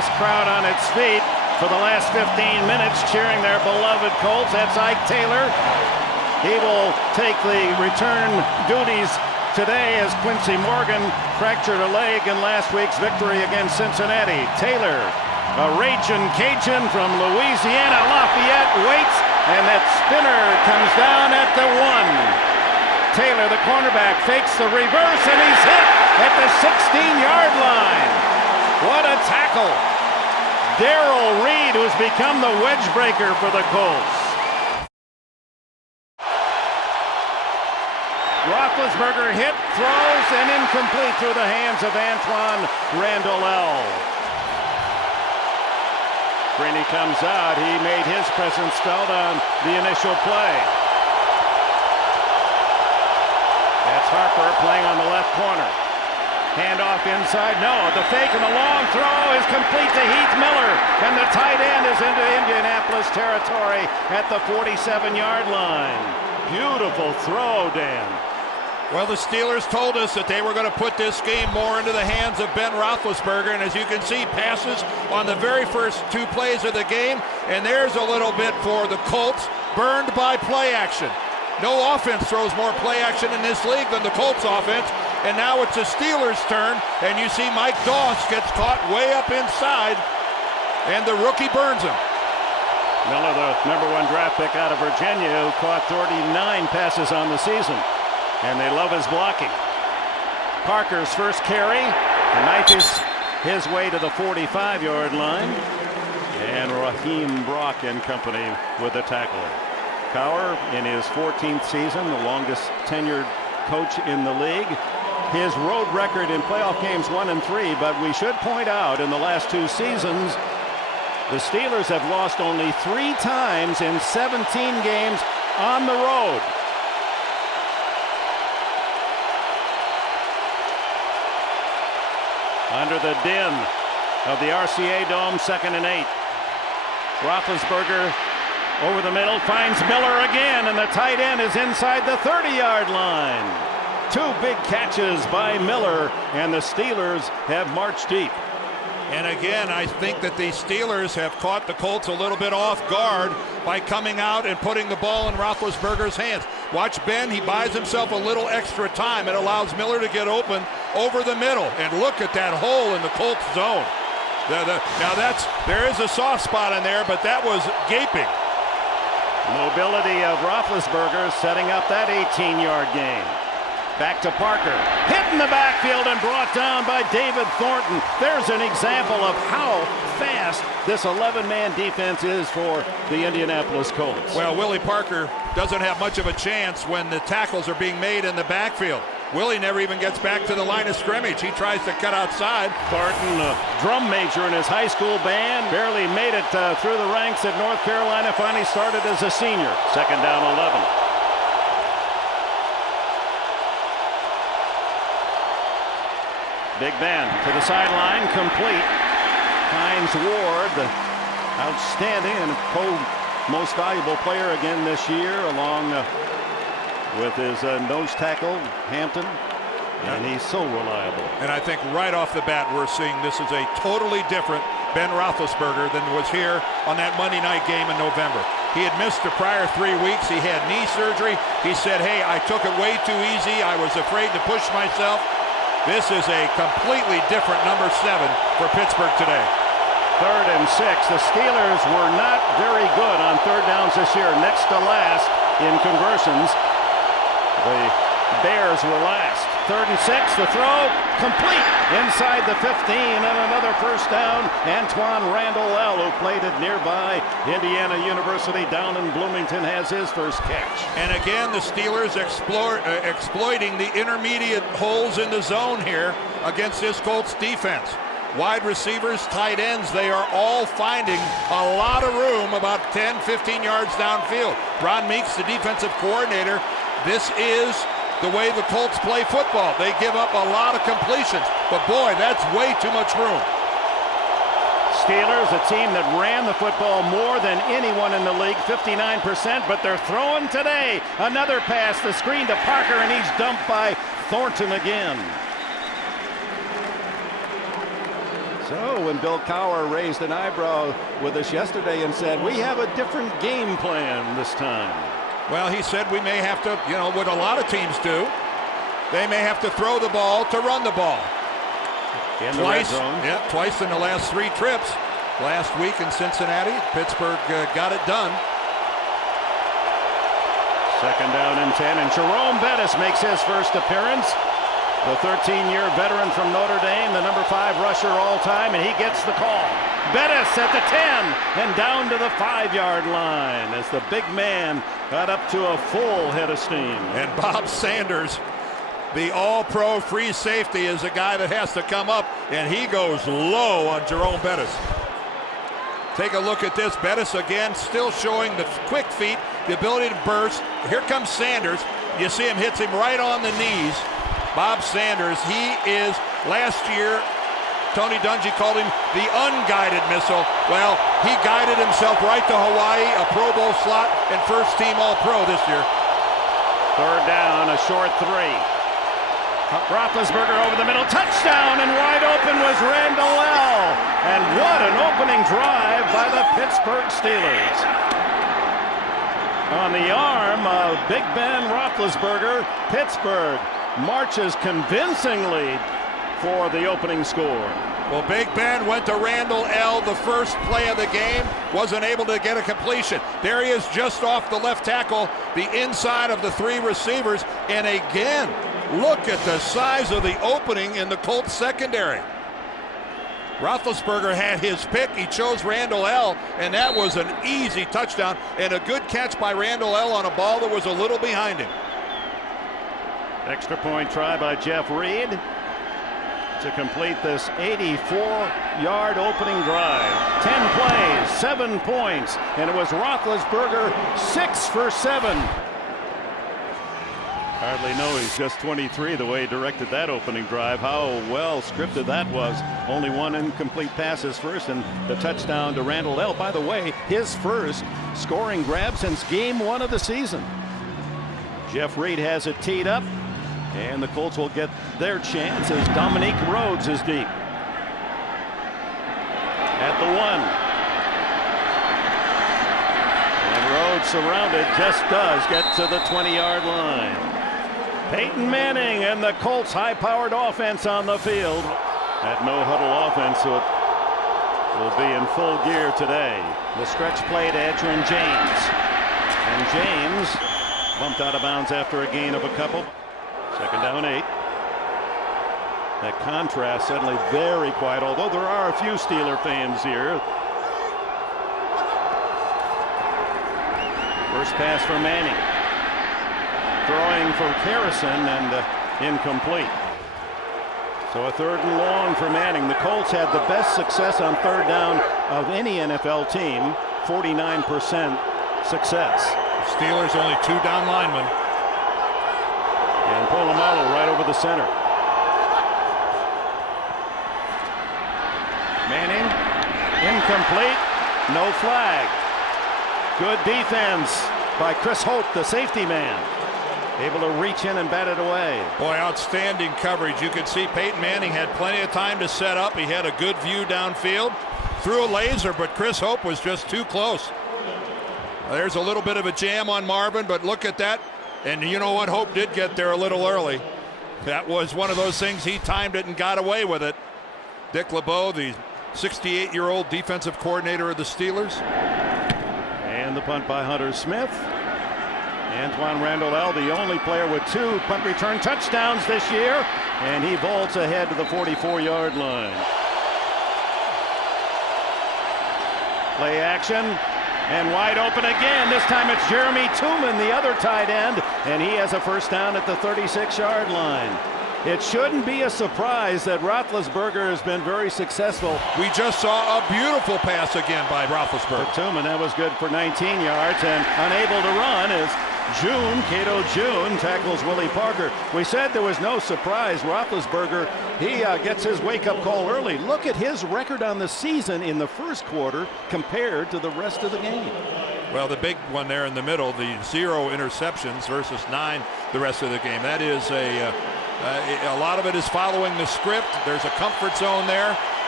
this crowd on its feet for the last 15 minutes cheering their beloved Colts. That's Ike Taylor. He will take the return duties today as Quincy Morgan fractured a leg in last week's victory against Cincinnati. Taylor, a raging Cajun from Louisiana Lafayette, waits, and that spinner comes down at the 1. Taylor, the cornerback, fakes the reverse, and he's hit at the 16-yard line. What a tackle. Darrell Reed, who's become the wedge breaker for the Colts. Roethlisberger hit, throws, and incomplete through the hands of Antwaan Randle El. Greeny comes out. He made his presence felt on the initial play. That's Harper playing on the left corner. Handoff inside. No, the fake and the long throw is complete to Heath Miller. And the tight end is into Indianapolis territory at the 47-yard line. Beautiful throw, Dan. Well, the Steelers told us that they were going to put this game more into the hands of Ben Roethlisberger, and as you can see, passes on the very first 2 plays of the game, and there's a little bit for the Colts, burned by play action. No offense throws more play action in this league than the Colts offense, and now it's the Steelers' turn, and you see Mike Doss gets caught way up inside, and the rookie burns him. Miller, the #1 draft pick out of Virginia, who caught 39 passes on the season. And they love his blocking. Parker's first carry. The knife is his way to the 45-yard line. And Raheem Brock and company with the tackle. Cowher in his 14th season, the longest tenured coach in the league. His road record in playoff games 1-3, but we should point out in the last 2 seasons, the Steelers have lost only 3 times in 17 games on the road. Under the din of the RCA Dome, 2nd and 8. Roethlisberger over the middle, finds Miller again, and the tight end is inside the 30-yard line. 2 big catches by Miller, and the Steelers have marched deep. And again, I think that the Steelers have caught the Colts a little bit off guard by coming out and putting the ball in Roethlisberger's hands. Watch Ben, he buys himself a little extra time. It allows Miller to get open over the middle. And look at that hole in the Colts zone. Now there is a soft spot in there, but that was gaping. Mobility of Roethlisberger setting up that 18-yard gain. Back to Parker, hit in the backfield and brought down by David Thornton. There's an example of how fast this 11-man defense is for the Indianapolis Colts. Well, Willie Parker doesn't have much of a chance when the tackles are being made in the backfield. Willie never even gets back to the line of scrimmage. He tries to cut outside. Thornton, a drum major in his high school band, barely made it through the ranks at North Carolina, finally started as a senior. 2nd down 11. Big Ben to the sideline, complete. Hines Ward, the outstanding and most valuable player again this year, along with his nose tackle, Hampton. And he's so reliable. And I think right off the bat we're seeing this is a totally different Ben Roethlisberger than was here on that Monday night game in November. He had missed the prior 3 weeks. He had knee surgery. He said, hey, I took it way too easy. I was afraid to push myself. This is a completely different number 7 for Pittsburgh today. 3rd and 6. The Steelers were not very good on 3rd downs this year. Next to last in conversions. The Bears were last. 3rd and 6. The throw complete inside the 15 and another first down. Antwaan Randle El, who played at nearby Indiana University down in Bloomington, has his first catch. And again, the Steelers exploiting the intermediate holes in the zone here against this Colts defense. Wide receivers, tight ends, they are all finding a lot of room about 10, 15 yards downfield. Ron Meeks, the defensive coordinator, this is the way the Colts play football. They give up a lot of completions, but boy, that's way too much room. Steelers, a team that ran the football more than anyone in the league, 59%, but they're throwing today. Another pass, the screen to Parker, and he's dumped by Thornton again. So when Bill Cowher raised an eyebrow with us yesterday and said, we have a different game plan this time. Well, he said we may have to, what a lot of teams do, they may have to throw the ball to run the ball. In the red zone. Yeah, twice in the last 3 trips. Last week in Cincinnati, Pittsburgh got it done. 2nd down and 10, and Jerome Bettis makes his first appearance. The 13-year veteran from Notre Dame, the number 5 rusher all time, and he gets the call. Bettis at the 10 and down to the 5-yard line as the big man got up to a full head of steam. And Bob Sanders, the all-pro free safety, is a guy that has to come up, and he goes low on Jerome Bettis. Take a look at this. Bettis again still showing the quick feet, the ability to burst. Here comes Sanders. You see him hits him right on the knees. Bob Sanders, he is, last year, Tony Dungy called him the unguided missile. Well, he guided himself right to Hawaii, a Pro Bowl slot, and first team All-Pro this year. 3rd down, a short 3. Roethlisberger over the middle, touchdown, and wide open was Randall L. And what an opening drive by the Pittsburgh Steelers. On the arm of Big Ben Roethlisberger, Pittsburgh marches convincingly for the opening score. Well, Big Ben went to Randall L. the first play of the game, wasn't able to get a completion. There he is just off the left tackle, the inside of the 3 receivers, and again, look at the size of the opening in the Colts secondary. Roethlisberger had his pick. He chose Randall L., and that was an easy touchdown and a good catch by Randall L. on a ball that was a little behind him. Extra point try by Jeff Reed to complete this 84-yard opening drive. 10 plays, 7 points, and it was Roethlisberger 6 for 7. Hardly know he's just 23 the way he directed that opening drive. How well scripted that was. Only 1 incomplete pass his first, and the touchdown to Randall L. By the way, his first scoring grab since game 1 of the season. Jeff Reed has it teed up, and the Colts will get their chance as Dominique Rhodes is deep. At the 1. And Rhodes surrounded, just does get to the 20-yard line. Peyton Manning and the Colts' high-powered offense on the field. That no-huddle offense will be in full gear today. The stretch play to Edgerrin James. And James bumped out of bounds after a gain of a couple. 2nd down 8. That contrast suddenly very quiet, although there are a few Steeler fans here. First pass for Manning. Throwing for Harrison and incomplete. So a 3rd and long for Manning. The Colts had the best success on 3rd down of any NFL team, 49% success. Steelers only 2 down linemen. And Polamalu right over the center. Manning, incomplete, no flag. Good defense by Chris Hope, the safety man. Able to reach in and bat it away. Boy, outstanding coverage. You could see Peyton Manning had plenty of time to set up. He had a good view downfield. Threw a laser, but Chris Hope was just too close. There's a little bit of a jam on Marvin, but look at that. And you know what? Hope did get there a little early. That was one of those things. He timed it and got away with it. Dick LeBeau, the 68-year-old defensive coordinator of the Steelers. And the punt by Hunter Smith. Antoine Randall L., the only player with 2 punt return touchdowns this year, and he vaults ahead to the 44-yard line. Play action, and wide open again. This time it's Jeremy Tooman, the other tight end, and he has a first down at the 36-yard line. It shouldn't be a surprise that Roethlisberger has been very successful. We just saw a beautiful pass again by Roethlisberger. For Tooman, that was good for 19 yards, and unable to run is Cato June tackles Willie Parker. We said there was no surprise. Roethlisberger, he gets his wake-up call early. Look at his record on the season in the first quarter compared to the rest of the game. Well, the big one there in the middle, the 0 interceptions versus 9 the rest of the game. That is a lot of it is following the script. There's a comfort zone there.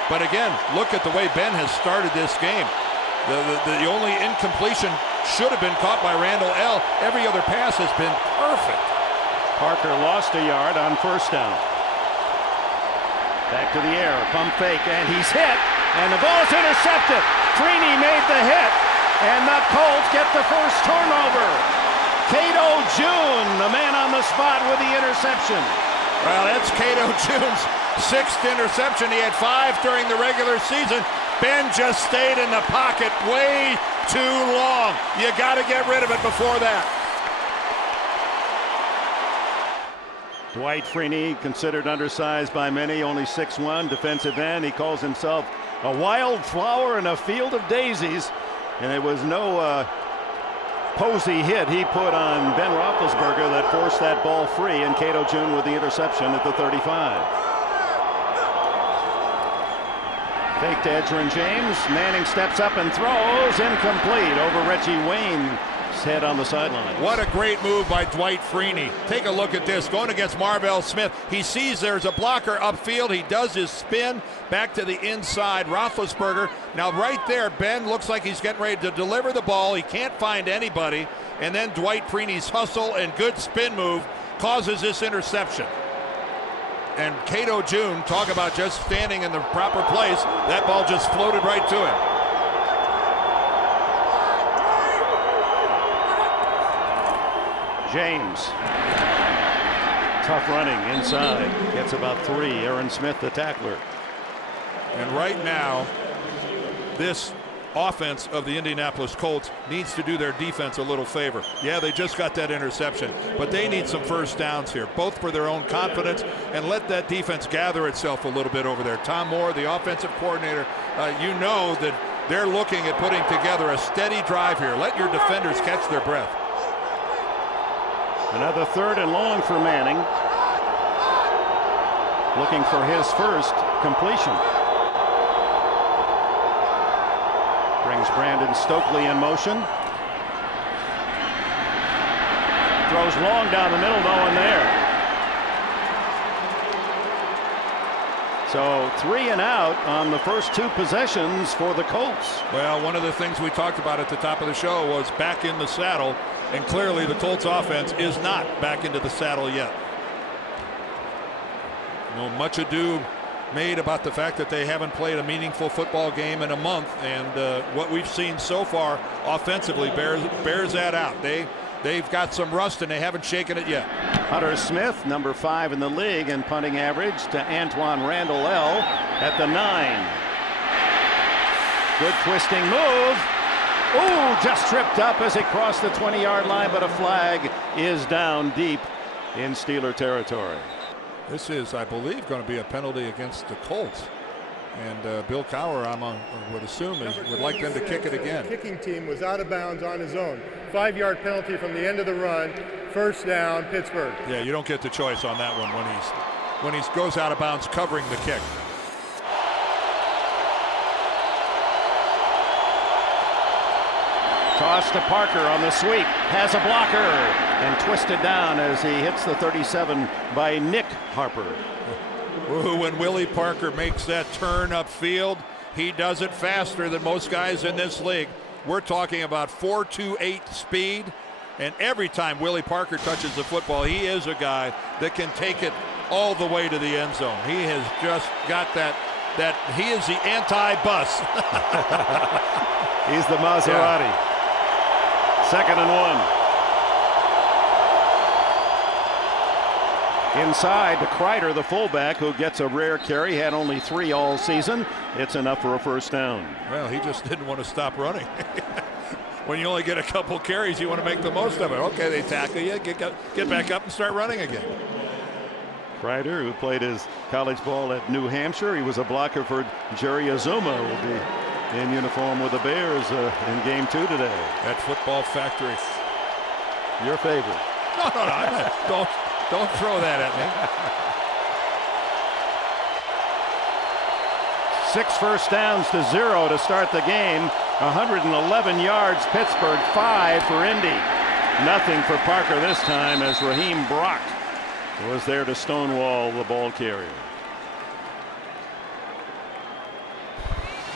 But again, look at the way Ben has started this game. The only incompletion should have been caught by Randall L. Every other pass has been perfect. Parker lost a yard on first down. Back to the air, pump fake, and he's hit, and the ball is intercepted. Freeney made the hit, and the Colts get the first turnover. Cato June, the man on the spot with the interception. Well, that's Cato June's 6th interception. He had 5 during the regular season. Ben just stayed in the pocket way too long. You got to get rid of it before that. Dwight Freeney, considered undersized by many, only 6'1", defensive end. He calls himself a wildflower in a field of daisies. And it was no posy hit he put on Ben Roethlisberger that forced that ball free, and Cato June with the interception at the 35. Fake to Edgerrin James. Manning steps up and throws. Incomplete over Reggie Wayne's head on the sideline. What a great move by Dwight Freeney. Take a look at this. Going against Marvell Smith. He sees there's a blocker upfield. He does his spin back to the inside. Roethlisberger. Now right there, Ben looks like he's getting ready to deliver the ball. He can't find anybody. And then Dwight Freeney's hustle and good spin move causes this interception. And Cato June, talk about just standing in the proper place. That ball just floated right to him. James. Tough running inside. Gets about 3. Aaron Smith, the tackler. And right now, this offense of the Indianapolis Colts needs to do their defense a little favor. Yeah, they just got that interception, but they need some first downs here, both for their own confidence and let that defense gather itself a little bit over there. Tom Moore, the offensive coordinator, you know that they're looking at putting together a steady drive here. Let your defenders catch their breath. Another 3rd and long for Manning. Looking for his first completion. Brings Brandon Stokely in motion. Throws long down the middle, no one there. So 3 and out on the first 2 possessions for the Colts. Well, one of the things we talked about at the top of the show was back in the saddle, and clearly the Colts offense is not back into the saddle yet. Much ado made about the fact that they haven't played a meaningful football game in a month, and what we've seen so far offensively bears that out. They've got some rust and they haven't shaken it yet. Hunter Smith, number 5 in the league in punting average, to Antoine Randall L. at the 9. Good twisting move. Ooh, just tripped up as it crossed the 20-yard line, but a flag is down deep in Steeler territory. This is, I believe, going to be a penalty against the Colts. And Bill Cowher, would assume, would like them to kick it again. The kicking team was out of bounds on his own. 5-yard penalty from the end of the run. First down, Pittsburgh. Yeah, you don't get the choice on that one when he goes out of bounds covering the kick. Toss to Parker on the sweep. Has a blocker and twisted down as he hits the 37 by Nick Harper. When Willie Parker makes that turn upfield, he does it faster than most guys in this league. We're talking about 4.28 speed, and every time Willie Parker touches the football, he is a guy that can take it all the way to the end zone. He has just got that he is the anti-bus. He's the Maserati. Yeah. 2nd and 1. Inside to Kreider, the fullback, who gets a rare carry, had only 3 all season. It's enough for a first down. Well, he just didn't want to stop running. When you only get a couple carries, you want to make the most of it. Okay, they tackle you, get back up and start running again. Kreider, who played his college ball at New Hampshire, he was a blocker for Jerry Azuma, will be in uniform with the Bears in game 2 today. At Football Factory. Your favorite. No, don't throw that at me. 6 first downs to 0 to start the game. 111 yards, Pittsburgh, 5 for Indy. Nothing for Parker this time as Raheem Brock was there to stonewall the ball carrier.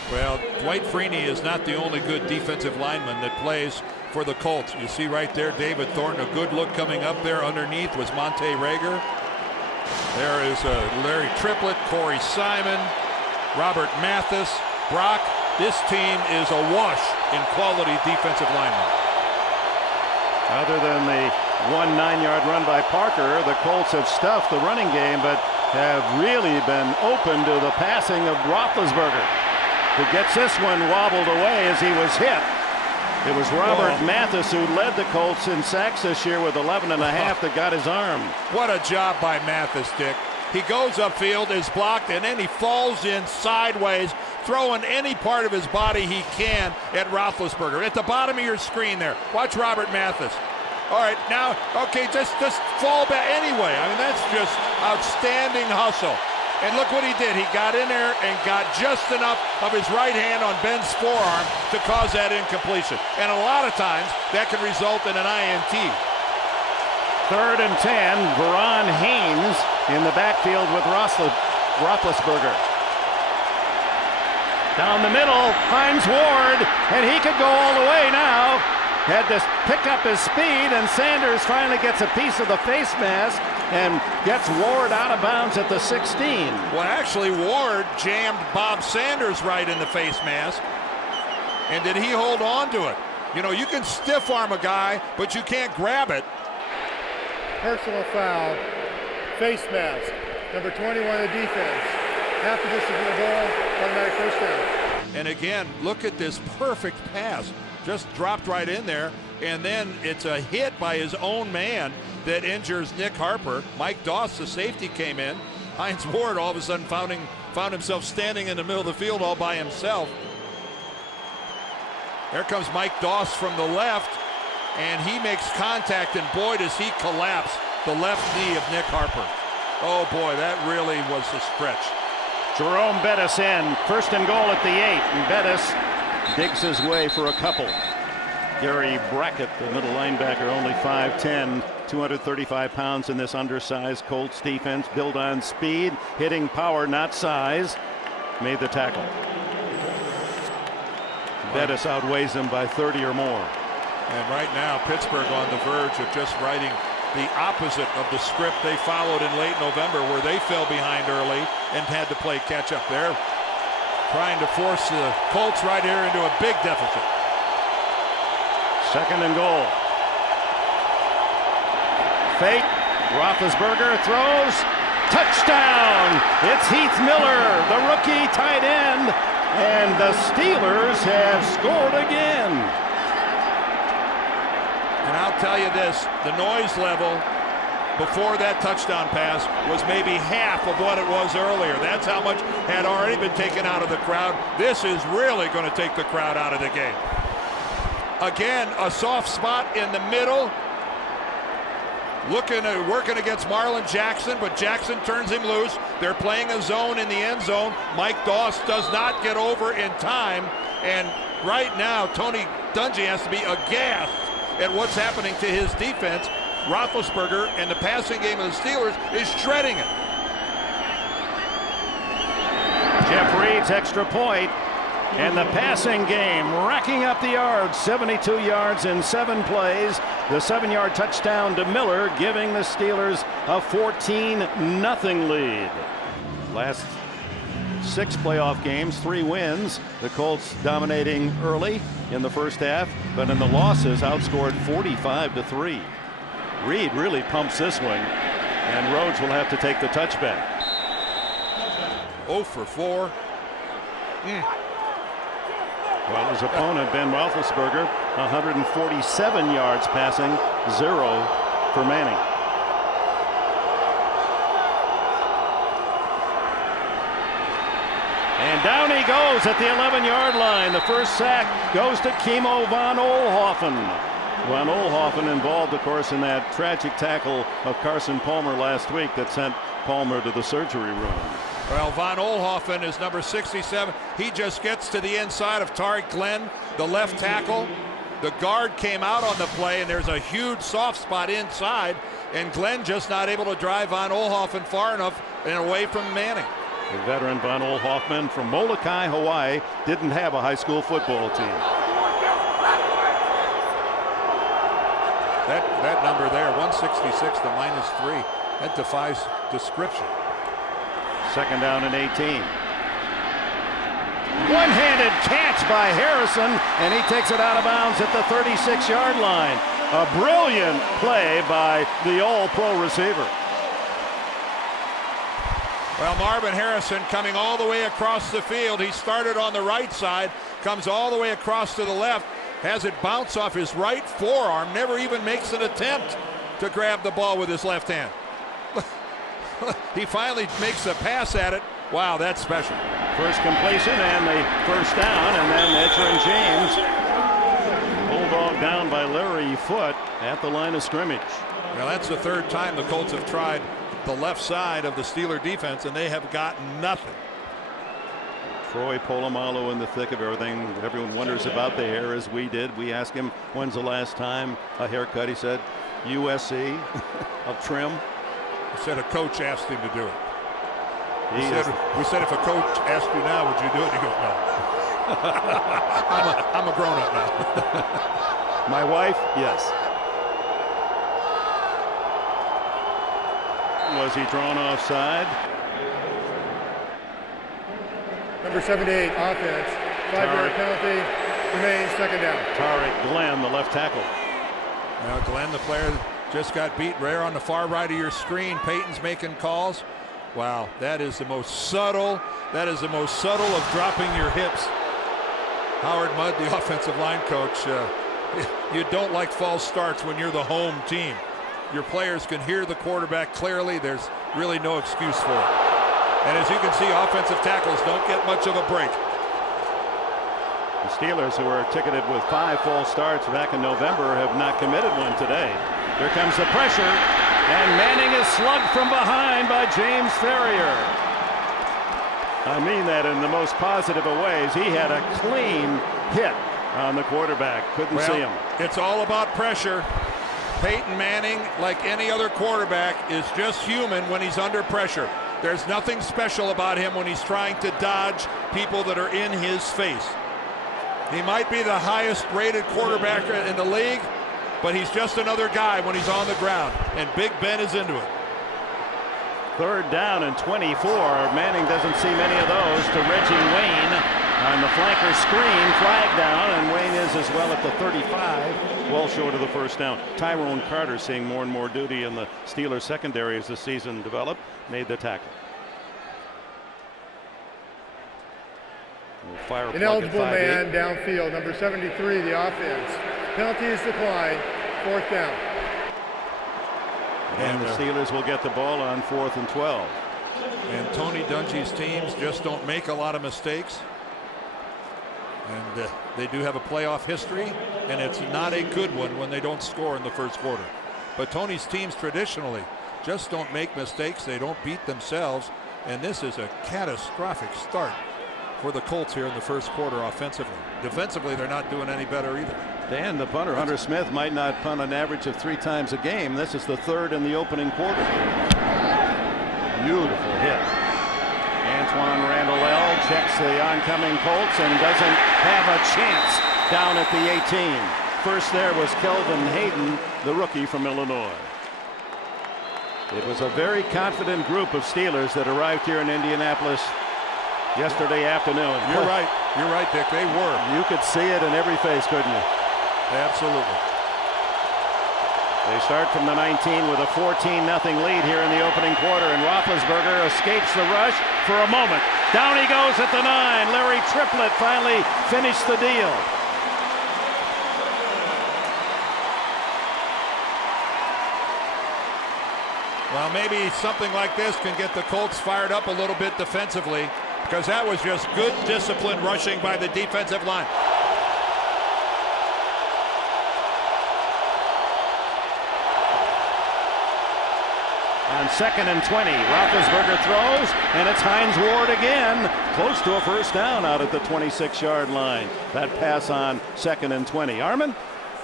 Well, Dwight Freeney is not the only good defensive lineman that plays for the Colts. You see right there, David Thornton, a good look coming up there. Underneath was Monte Rager. There is Larry Triplett, Corey Simon, Robert Mathis, Brock. This team is awash in quality defensive linemen. Other than the 1 9-yard run by Parker, the Colts have stuffed the running game, but have really been open to the passing of Roethlisberger, who gets this one wobbled away as he was hit. It was Robert Mathis who led the Colts in sacks this year with 11 and a half that got his arm. What a job by Mathis, Dick. He goes upfield, is blocked, and then he falls in sideways, throwing any part of his body he can at Roethlisberger. At the bottom of your screen there, watch Robert Mathis. All right, now, okay, just fall back anyway. I mean, that's just outstanding hustle. And look what he did. He got in there and got just enough of his right hand on Ben's forearm to cause that incompletion. And a lot of times, that can result in an INT. 3rd and 10, Veron Haynes in the backfield with Roethlisberger. Down the middle, Hines Ward, and he could go all the way now. Had to pick up his speed, and Sanders finally gets a piece of the face mask and gets Ward out of bounds at the 16. Well, actually, Ward jammed Bob Sanders right in the face mask. And did he hold on to it? You know, you can stiff arm a guy, but you can't grab it. Personal foul, face mask, number 21 of the defense. Half the distance of the ball, automatic first down. And again, look at this perfect pass. Just dropped right in there, and then it's a hit by his own man that injures Nick Harper. Mike Doss, the safety, came in. Hines Ward all of a sudden found himself standing in the middle of the field all by himself. There comes Mike Doss from the left, and he makes contact, and boy, does he collapse the left knee of Nick Harper. Oh boy, that really was a stretch. Jerome Bettis in, 1st and goal at the 8, and Bettis digs his way for a couple. Gary Brackett, the middle linebacker, only 5'10", 235 pounds in this undersized Colts defense. Built on speed, hitting power, not size. Made the tackle. Bettis outweighs him by 30 or more. And right now, Pittsburgh on the verge of just writing the opposite of the script they followed in late November, where they fell behind early and had to play catch up there. Trying to force the Colts right here into a big deficit. 2nd and goal. Fake. Roethlisberger throws. Touchdown! It's Heath Miller, the rookie tight end. And the Steelers have scored again. And I'll tell you this, the noise level before that touchdown pass was maybe half of what it was earlier. That's how much had already been taken out of the crowd. This is really going to take the crowd out of the game. Again, a soft spot in the middle. Working against Marlon Jackson, but Jackson turns him loose. They're playing a zone in the end zone. Mike Doss does not get over in time. And right now, Tony Dungy has to be aghast at what's happening to his defense. Roethlisberger and the passing game of the Steelers is shredding it. Jeff Reed's extra point, and the passing game racking up the yards. 72 yards in 7 plays. The 7-yard touchdown to Miller, giving the Steelers a 14-0 lead. Last 6 playoff games, 3 wins. The Colts dominating early in the first half, but in the losses outscored 45-3. Reed really pumps this one, and Rhodes will have to take the touchback. 0 for 4. Well, his opponent, Ben Roethlisberger, 147 yards passing, 0 for Manning. And down he goes at the 11-yard line. The first sack goes to Kimo von Oelhoffen. Von Oelhoffen involved, of course, in that tragic tackle of Carson Palmer last week that sent Palmer to the surgery room. Well, Von Oelhoffen is number 67. He just gets to the inside of Tariq Glenn, the left tackle. The guard came out on the play, and there's a huge soft spot inside, and Glenn just not able to drive Von Oelhoffen far enough and away from Manning. The veteran Von Ole Hoffman from Molokai, Hawaii, didn't have a high school football team. That number there, 166 to -3, that defies description. Second down and 18. One-handed catch by Harrison, and he takes it out of bounds at the 36-yard line. A brilliant play by the All-Pro receiver. Well, Marvin Harrison coming all the way across the field. He started on the right side, comes all the way across to the left, has it bounce off his right forearm, never even makes an attempt to grab the ball with his left hand. He finally makes a pass at it. Wow, that's special. First completion and the first down, and then Edgerrin James. Bulldog down by Larry Foote at the line of scrimmage. Now that's the third time the Colts have tried the left side of the Steeler defense, and they have gotten nothing. Troy Polamalu in the thick of everything. Everyone wonders about the hair, as we did. We asked him, when's the last time a haircut? He said, USC, of trim. He said a coach asked him to do it. We said if a coach asked you now, would you do it? He goes, no. I'm a grown-up now. My wife, yes. Was he drawn offside? Number 78, offense. 5-yard penalty. Remains second down. Tariq Glenn, the left tackle. Now Glenn, the player that just got beat rare on the far right of your screen. Peyton's making calls. Wow, that is the most subtle. That is the most subtle of dropping your hips. Howard Mudd, the offensive line coach, you don't like false starts when you're the home team. Your players can hear the quarterback clearly. There's really no excuse for it. And as you can see, offensive tackles don't get much of a break. The Steelers, who were ticketed with 5 false starts back in November, have not committed one today. Here comes the pressure, and Manning is slugged from behind by James Ferrier. I mean that in the most positive of ways. He had a clean hit on the quarterback. Couldn't see him. It's all about pressure. Peyton Manning, like any other quarterback, is just human when he's under pressure. There's nothing special about him when he's trying to dodge people that are in his face. He might be the highest rated quarterback in the league, but he's just another guy when he's on the ground, and Big Ben is into it. Third down and 24. Manning doesn't see many of those to Reggie Wayne on the flanker screen. Flag down, and Wayne is as well at the 35, well short of the first down. Tyrone Carter, seeing more and more duty in the Steelers secondary as the season developed, made the tackle. Ineligible man downfield, number 73, the offense. Penalties decline, fourth down. And the Steelers will get the ball on 4th and 12. And Tony Dungy's teams just don't make a lot of mistakes. And they do have a playoff history, and it's not a good one when they don't score in the first quarter. But Tony's teams traditionally just don't make mistakes. They don't beat themselves. And this is a catastrophic start for the Colts here in the first quarter offensively. Defensively, they're not doing any better either. Dan, the punter, Hunter Smith, might not punt an average of 3 times a game. This is the 3rd in the opening quarter. Beautiful hit. Antoine Randall checks the oncoming Colts and doesn't have a chance down at the 18. First there was Kelvin Hayden, the rookie from Illinois. It was a very confident group of Steelers that arrived here in Indianapolis yesterday afternoon. You're right. You're right, Dick. They were. You could see it in every face, couldn't you? Absolutely. They start from the 19 with a 14-0 lead here in the opening quarter, and Roethlisberger escapes the rush for a moment. Down he goes at the 9. Larry Triplett finally finished the deal. Well, maybe something like this can get the Colts fired up a little bit defensively, because that was just good discipline rushing by the defensive line. On 2nd and 20, Roethlisberger throws, and it's Hines Ward again, close to a first down out at the 26-yard line. That pass on 2nd and 20. Armin?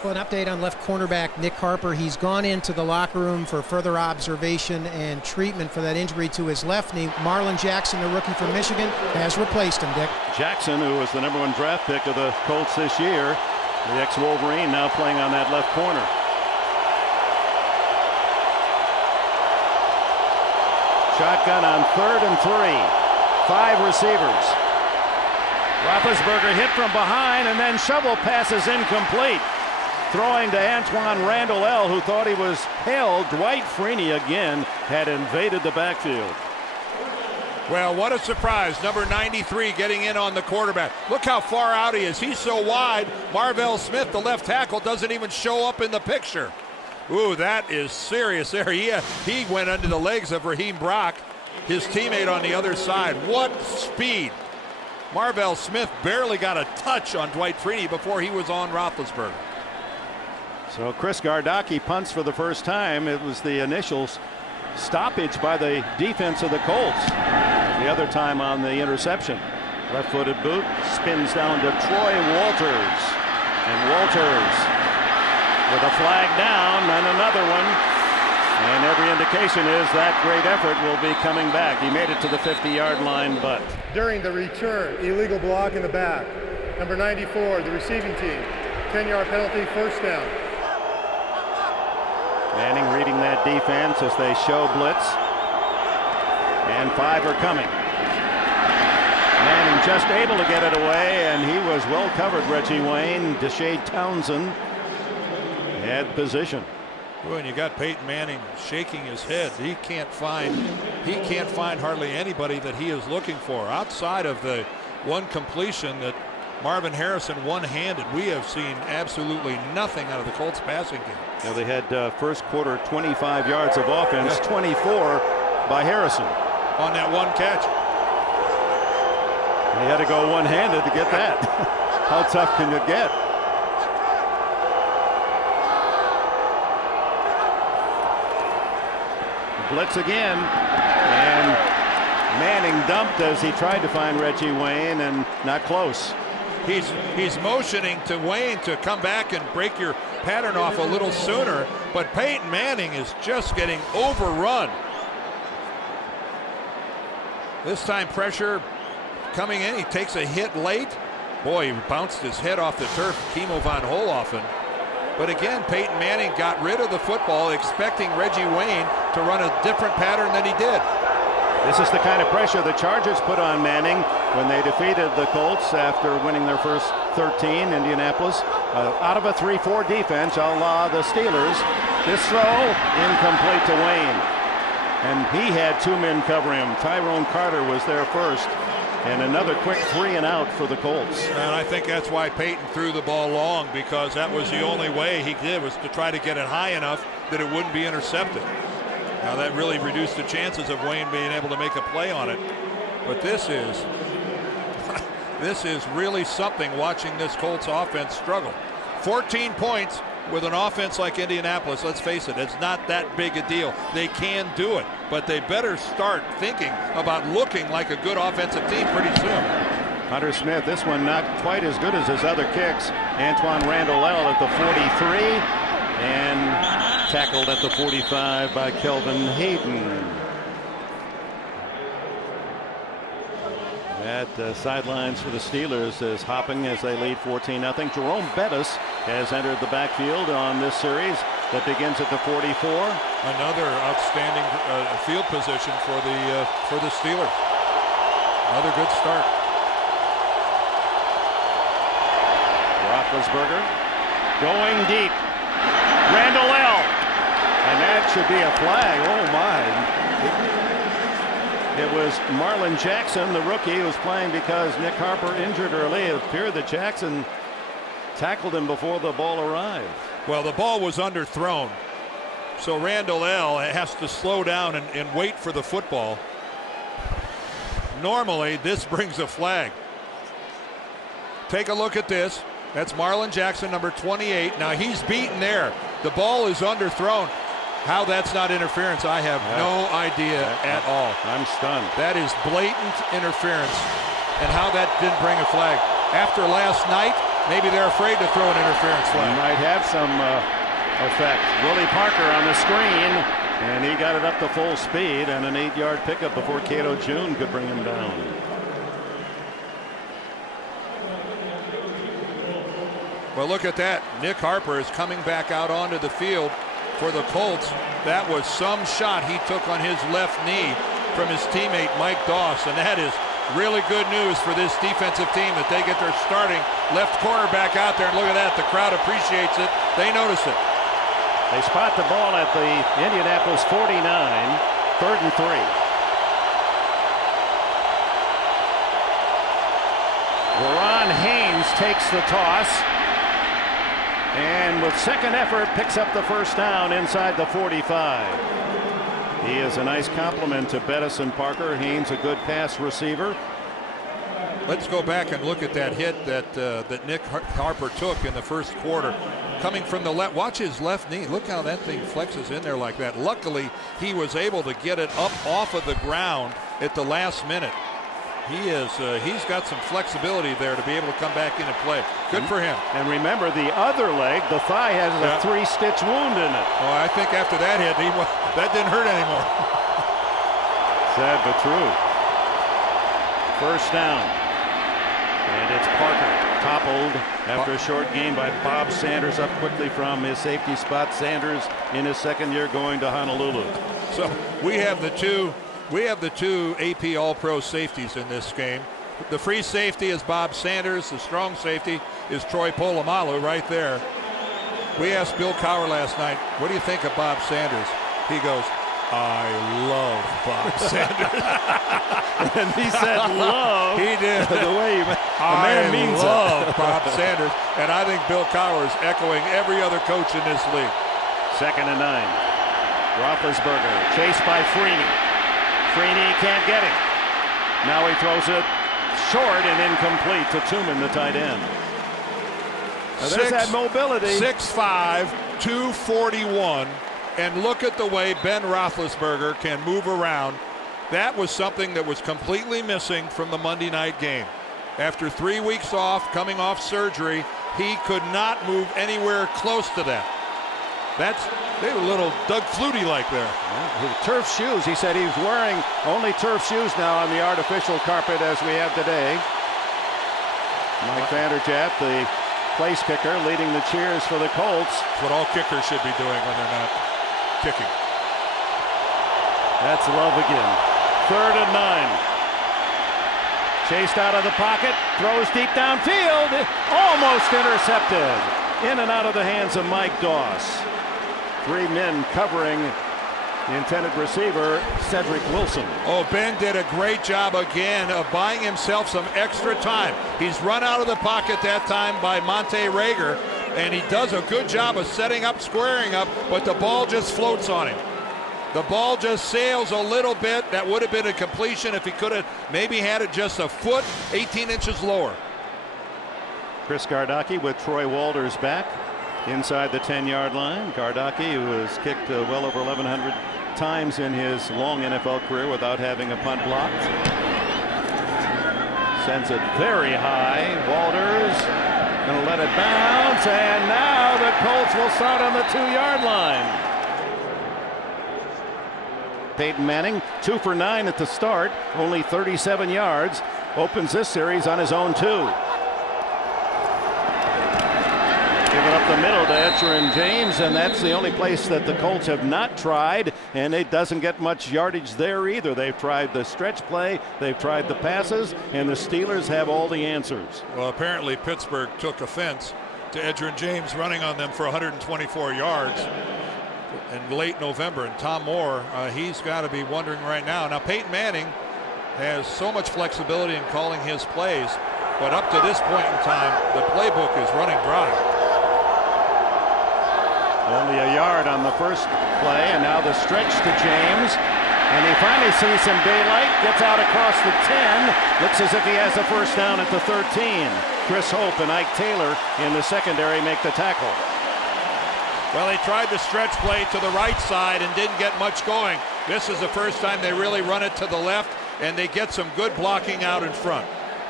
Well, an update on left cornerback Nick Harper. He's gone into the locker room for further observation and treatment for that injury to his left knee. Marlon Jackson, the rookie from Michigan, has replaced him, Dick. Jackson, who was the #1 draft pick of the Colts this year, the ex-Wolverine, now playing on that left corner. Shotgun on 3rd and 3. 5 receivers. Roethlisberger hit from behind, and then shovel passes incomplete. Throwing to Antwaan Randall El, who thought he was held. Dwight Freeney again had invaded the backfield. Well, what a surprise. Number 93 getting in on the quarterback. Look how far out he is. He's so wide. Marvell Smith, the left tackle, doesn't even show up in the picture. Ooh, that is serious there. He went under the legs of Raheem Brock, his teammate on the other side. What speed. Marvell Smith barely got a touch on Dwight Freeney before he was on Roethlisberger. So Chris Gardocki punts for the first time. It was the initial stoppage by the defense of the Colts. The other time on the interception. Left-footed boot spins down to Troy Walters. And Walters with a flag down and another one. And every indication is that great effort will be coming back. He made it to the 50-yard line, but During the return, illegal block in the back. Number 94, the receiving team. 10-yard penalty, first down. Manning reading that defense as they show blitz. And 5 are coming. Manning just able to get it away, and he was well covered. Reggie Wayne, Deshae Townsend had position. Well, and you got Peyton Manning shaking his head. He can't find hardly anybody that he is looking for outside of the one completion that Marvin Harrison one-handed. We have seen absolutely nothing out of the Colts passing game. Now they had first quarter 25 yards of offense, 24 by Harrison on that one catch. And he had to go one-handed to get that. How tough can you get? Blitz again, and Manning dumped as he tried to find Reggie Wayne, and not close. He's motioning to Wayne to come back and break your pattern off a little sooner, but Peyton Manning is just getting overrun. This time pressure coming in. He takes a hit late. Boy, he bounced his head off the turf, Kimo von Hohenhofen. But again, Peyton Manning got rid of the football expecting Reggie Wayne to run a different pattern than he did. This is the kind of pressure the Chargers put on Manning when they defeated the Colts after winning their first 13, Indianapolis. Out of a 3-4 defense, a la the Steelers. This throw, incomplete to Wayne. And he had 2 men cover him. Tyrone Carter was there first. And another quick 3 and out for the Colts. And I think that's why Peyton threw the ball long, because that was the only way he did, was to try to get it high enough that it wouldn't be intercepted. Now that really reduced the chances of Wayne being able to make a play on it. But this is really something, watching this Colts offense struggle. 14 points with an offense like Indianapolis. Let's face it, it's not that big a deal. They can do it, but they better start thinking about looking like a good offensive team pretty soon. Hunter Smith, this one not quite as good as his other kicks. Antwaan Randall El at the 43 and tackled at the 45 by Kelvin Hayden. At the sidelines for the Steelers is hopping as they lead 14-0. Jerome Bettis has entered the backfield on this series that begins at the 44. Another outstanding field position for the Steelers. Another good start. Roethlisberger going deep. Randall El, and that should be a flag. Oh my. It was Marlon Jackson, the rookie, who was playing because Nick Harper injured early. It appeared that Jackson tackled him before the ball arrived. Well, the ball was underthrown, so Randall El has to slow down and wait for the football. Normally, this brings a flag. Take a look at this. That's Marlon Jackson, number 28. Now he's beaten there. The ball is underthrown. How that's not interference, I have no idea at all. I'm stunned. That is blatant interference, and how that didn't bring a flag. After last night, maybe they're afraid to throw an interference flag. Might have some effect. Willie Parker on the screen, and he got it up to full speed, and an 8-yard pickup before Cato June could bring him down. Well, look at that. Nick Harper is coming back out onto the field for the Colts. That was some shot he took on his left knee from his teammate Mike Doss, and that is really good news for this defensive team that they get their starting left cornerback out there. And look at that. The crowd appreciates it. They notice it. They spot the ball at the Indianapolis 49, 3rd and 3. Ron Haynes takes the toss, and with second effort picks up the first down inside the 45. He is a nice compliment to Bettis and Parker. Haynes a good pass receiver. Let's go back and look at that hit that Nick Harper took in the first quarter. Coming from the left, watch his left knee. Look how that thing flexes in there like that. Luckily, he was able to get it up off of the ground at the last minute. He's got some flexibility there to be able to come back in and play. Good for him. And remember, the other leg, the thigh, has a 3-stitch wound in it. Oh, I think after that hit, that didn't hurt anymore. Sad but true. First down. And it's Parker toppled after a short gain by Bob Sanders, up quickly from his safety spot. Sanders in his second year going to Honolulu. So we have the two AP All-Pro safeties in this game. The free safety is Bob Sanders. The strong safety is Troy Polamalu right there. We asked Bill Cowher last night, what do you think of Bob Sanders? He goes, I love Bob Sanders. And he said love. He did. The way a man means I love Bob Sanders. And I think Bill Cowher is echoing every other coach in this league. 2nd and 9. Roethlisberger chased by Freeney. Freeney can't get him. Now he throws it short and incomplete to Tooman, the tight end. Now there's that mobility. 6'5", 241. And look at the way Ben Roethlisberger can move around. That was something that was completely missing from the Monday night game. After 3 weeks off, coming off surgery, he could not move anywhere close to that. They were a little Doug Flutie-like there. Well, turf shoes. He said he's wearing only turf shoes now on the artificial carpet as we have today. Mike Vanderjagt, the place kicker, leading the cheers for the Colts. That's what all kickers should be doing when they're not kicking. That's love again. 3rd and 9. Chased out of the pocket, throws deep downfield, almost intercepted. In and out of the hands of Mike Doss. 3 men covering the intended receiver, Cedric Wilson. Oh, Ben did a great job again of buying himself some extra time. He's run out of the pocket that time by Monte Rager, and he does a good job of setting up, squaring up, but the ball just floats on him. The ball just sails a little bit. That would have been a completion if he could have maybe had it just a foot, 18 inches lower. Chris Gardocki with Troy Walters back inside the 10-yard line. Gardocki, who has kicked well over 1,100 times in his long NFL career without having a punt blocked. Sends it very high. Walters going to let it bounce, and now the Colts will start on the 2-yard line. Peyton Manning, 2 for 9 at the start, only 37 yards, opens this series on his own 2. Give it up the middle to Edgerrin James, and that's the only place that the Colts have not tried, and it doesn't get much yardage there either. They've tried the stretch play, they've tried the passes, and the Steelers have all the answers. Well, apparently Pittsburgh took offense to Edgerrin James running on them for 124 yards in late November, and Tom Moore, he's got to be wondering right now. Now, Peyton Manning has so much flexibility in calling his plays, but up to this point in time, the playbook is running dry. Only a yard on the first play, and now the stretch to James, and he finally sees some daylight, gets out across the 10, looks as if he has a first down at the 13. Chris Hope and Ike Taylor in the secondary make the tackle. Well, they tried the stretch play to the right side and didn't get much going. This is the first time they really run it to the left, and they get some good blocking out in front.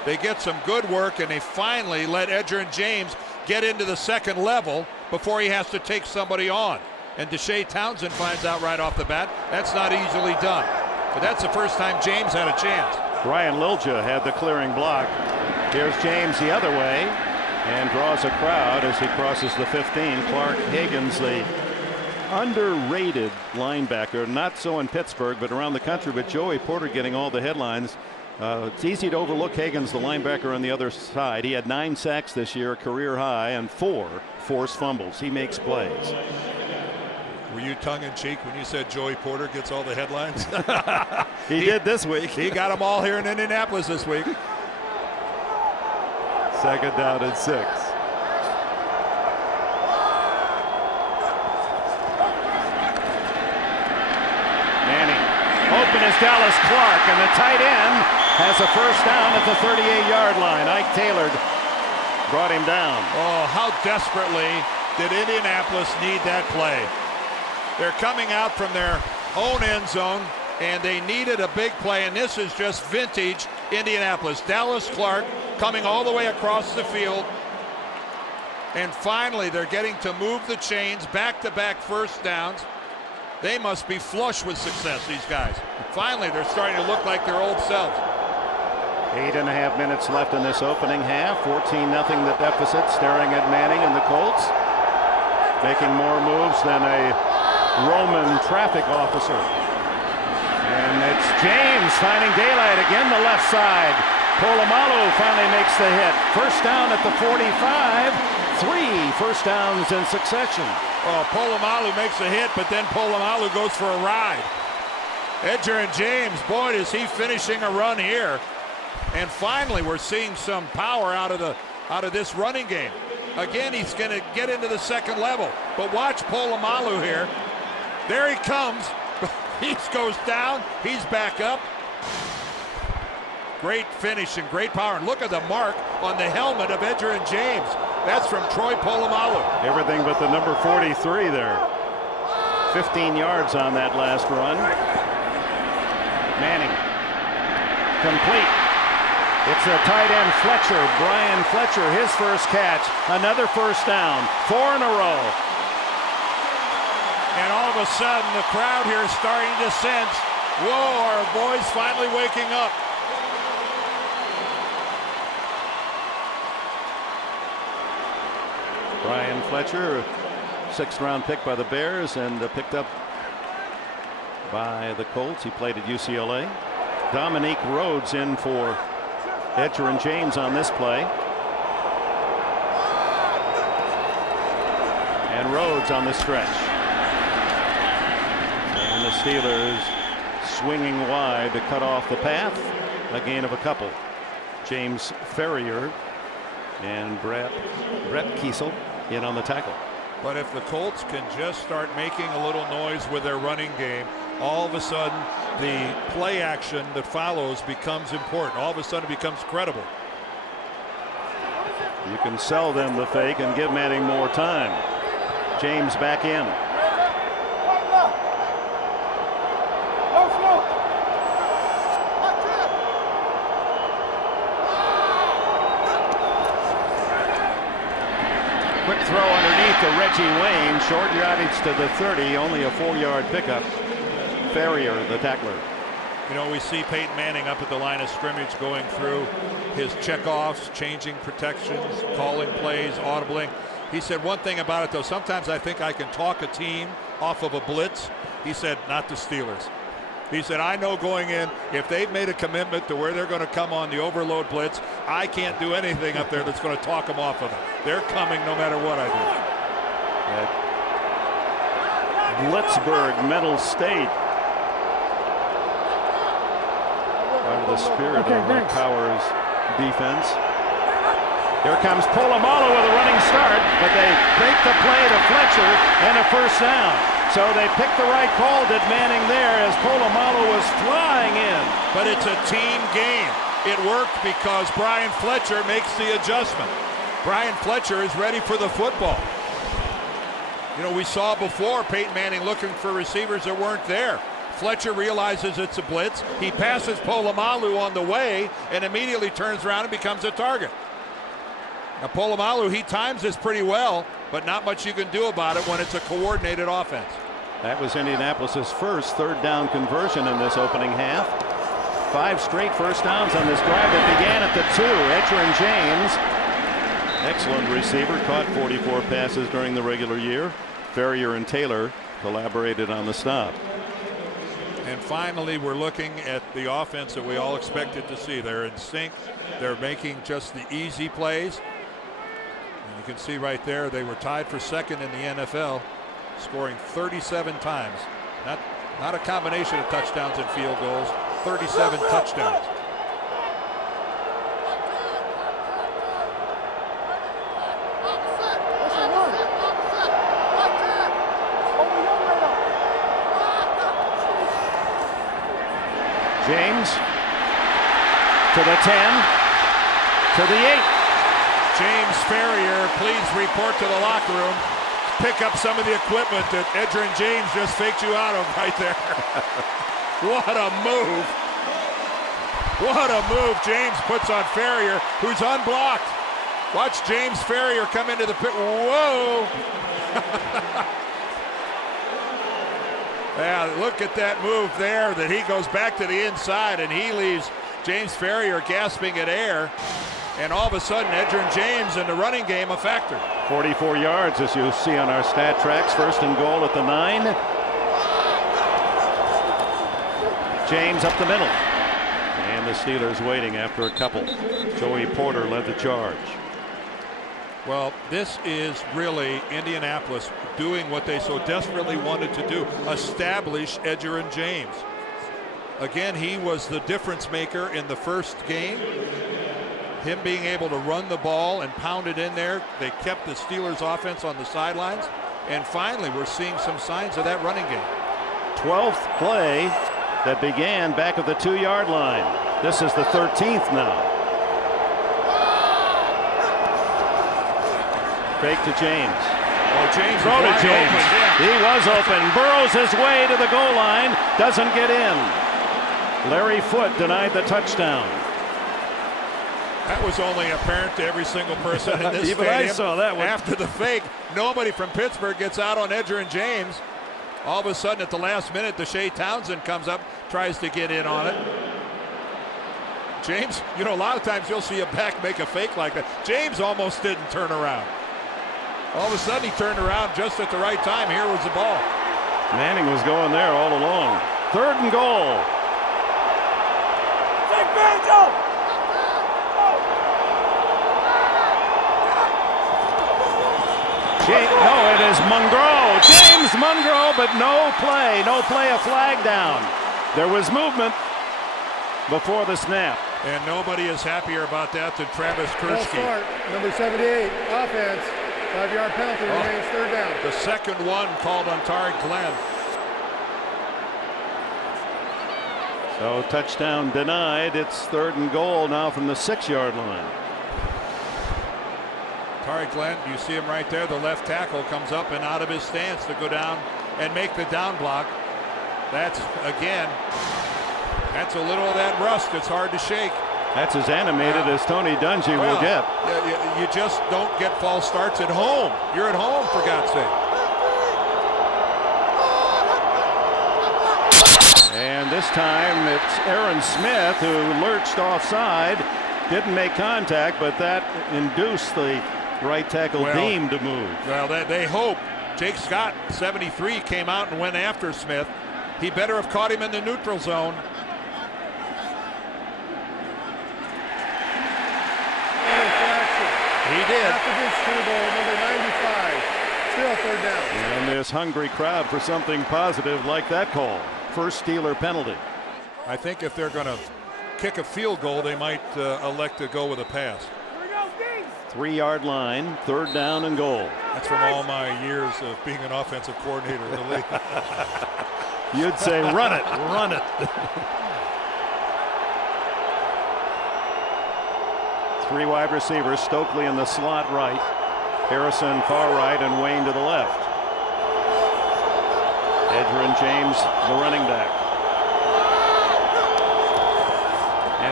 They get some good work, and they finally let Edgerrin James get into the second level before he has to take somebody on. And Deshae Townsend finds out right off the bat that's not easily done. But that's the first time James had a chance. Ryan Lilja had the clearing block. Here's James the other way and draws a crowd as he crosses the 15. Clark Higgins, the underrated linebacker, not so in Pittsburgh but around the country, but Joey Porter getting all the headlines. It's easy to overlook Higgins, the linebacker on the other side. He had 9 sacks this year, a career high, and 4 forced fumbles. He makes plays. Were you tongue-in-cheek when you said Joey Porter gets all the headlines? He did this week. He got them all here in Indianapolis this week. Second down and 6. Manning. Open is Dallas Clark, and the tight end has a first down at the 38-yard line. Ike Taylor brought him down. Oh, how desperately did Indianapolis need that play? They're coming out from their own end zone, and they needed a big play, and this is just vintage Indianapolis. Dallas Clark coming all the way across the field, and finally they're getting to move the chains, back-to-back first downs. They must be flush with success, these guys. Finally, they're starting to look like their old selves. 8.5 minutes left in this opening half. 14-0 the deficit, staring at Manning and the Colts. Making more moves than a Roman traffic officer. And it's James finding daylight again, the left side. Polamalu finally makes the hit. First down at the 45. 3 first downs in succession. Oh, Polamalu makes a hit, but then Polamalu goes for a ride. Edgerrin James, boy, is he finishing a run here. And finally, we're seeing some power out of this running game. Again, he's going to get into the second level. But watch Polamalu here. There he comes. He goes down. He's back up. Great finish and great power. And look at the mark on the helmet of Edgerrin James. That's from Troy Polamalu. Everything but the number 43 there. 15 yards on that last run. Manning. Complete. It's a tight end Fletcher. Brian Fletcher, his first catch. Another first down. 4 in a row. And all of a sudden, the crowd here is starting to sense, whoa, our boys finally waking up. Brian Fletcher, 6th round pick by the Bears and picked up by the Colts. He played at UCLA. Dominique Rhodes in for Edgerrin James on this play. And Rhodes on the stretch. And the Steelers swinging wide to cut off the path. A gain of a couple. James Ferrier and Brett Kiesel in on the tackle. But if the Colts can just start making a little noise with their running game, all of a sudden the play action that follows becomes important. All of a sudden it becomes credible. You can sell them the fake and give Manning more time. James back in. Quick throw underneath to Reggie Wayne. Short yardage to the 30. Only a 4-yard pickup. Ferrier, the tackler. You know, we see Peyton Manning up at the line of scrimmage going through his checkoffs, changing protections, calling plays, audibling. He said one thing about it, though. Sometimes I think I can talk a team off of a blitz. He said, not the Steelers. He said, I know going in, if they've made a commitment to where they're going to come on the overload blitz, I can't do anything up there that's going to talk them off of it. They're coming no matter what I do. Blitzburg mental state. Out of the spirit of Rick Powers' defense. Here comes Polamalu with a running start, but they break the play to Fletcher and a first down. So they picked the right call, did Manning there, as Polamalu was flying in. But it's a team game. It worked because Brian Fletcher makes the adjustment. Brian Fletcher is ready for the football. You know, we saw before Peyton Manning looking for receivers that weren't there. Fletcher realizes it's a blitz. He passes Polamalu on the way and immediately turns around and becomes a target. Now Polamalu, he times this pretty well, but not much you can do about it when it's a coordinated offense. That was Indianapolis's first third down conversion in this opening half. 5 straight first downs on this drive that began at the 2. Edgerrin James, excellent receiver, caught 44 passes during the regular year. Ferrier and Taylor collaborated on the stop. And finally, we're looking at the offense that we all expected to see. They're in sync. They're making just the easy plays. And you can see right there, they were tied for second in the NFL, scoring 37 times. Not a combination of touchdowns and field goals, 37 touchdowns. James to the 10, to the 8. James Ferrier, please report to the locker room. Pick up some of the equipment that Edgerrin James just faked you out of right there. What a move. What a move James puts on Ferrier, who's unblocked. Watch James Ferrier come into the pit. Whoa. Yeah, look at that move there, that he goes back to the inside and he leaves James Ferrier gasping at air. And all of a sudden, Edgerrin James in the running game a factor. 44 yards, as you see on our stat tracks. First and goal at the 9. James up the middle. And the Steelers waiting after a couple. Joey Porter led the charge. Well, this is really Indianapolis doing what they so desperately wanted to do, establish Edgerrin James. Again, he was the difference maker in the first game. Him being able to run the ball and pound it in there. They kept the Steelers offense on the sidelines. And finally, we're seeing some signs of that running game. 12th play that began back at the 2-yard line. This is the 13th now. Fake to James. Oh, James Throw to James. open, yeah. He was open. Burrows his way to the goal line. Doesn't get in. Larry Foote denied the touchdown. That was only apparent to every single person in this Even stadium. I saw that one. After the fake, nobody from Pittsburgh gets out on Edgerrin James. All of a sudden, at the last minute, Deshae Townsend comes up, tries to get in on it. James, you know, a lot of times you'll see a back make a fake like that. James almost didn't turn around. All of a sudden, he turned around just at the right time. Here was the ball. Manning was going there all along. 3rd and goal. No, it is Monroe. James Monroe, but no play. No play, a flag down. There was movement before the snap. And nobody is happier about that than Travis False Kurski. start, number 78, offense. 5-yard penalty, remains 3rd down. The second one called on Tariq Glenn. So touchdown denied. It's 3rd and goal now from the 6-yard line. Tariq Glenn, you see him right there. The left tackle comes up and out of his stance to go down and make the down block. That's, again, that's a little of that rust. It's hard to shake. That's as animated as Tony Dungy will get. You just don't get false starts at home. You're at home, for God's sake. And this time it's Aaron Smith who lurched offside. Didn't make contact, but that induced the right tackle Deem to move. Well, they hope. Jake Scott, 73, came out and went after Smith. He better have caught him in the neutral zone. He did. After this Super Bowl, number 95. Still 3rd down. And this hungry crowd for something positive like that call. First Steeler penalty. I think if they're going to kick a field goal, they might elect to go with a pass. 3-yard line, 3rd down and goal. That's from all my years of being an offensive coordinator in the league. You'd say run it, run it. 3 wide receivers, Stokely in the slot right, Harrison far right, and Wayne to the left. Edgerrin James, the running back.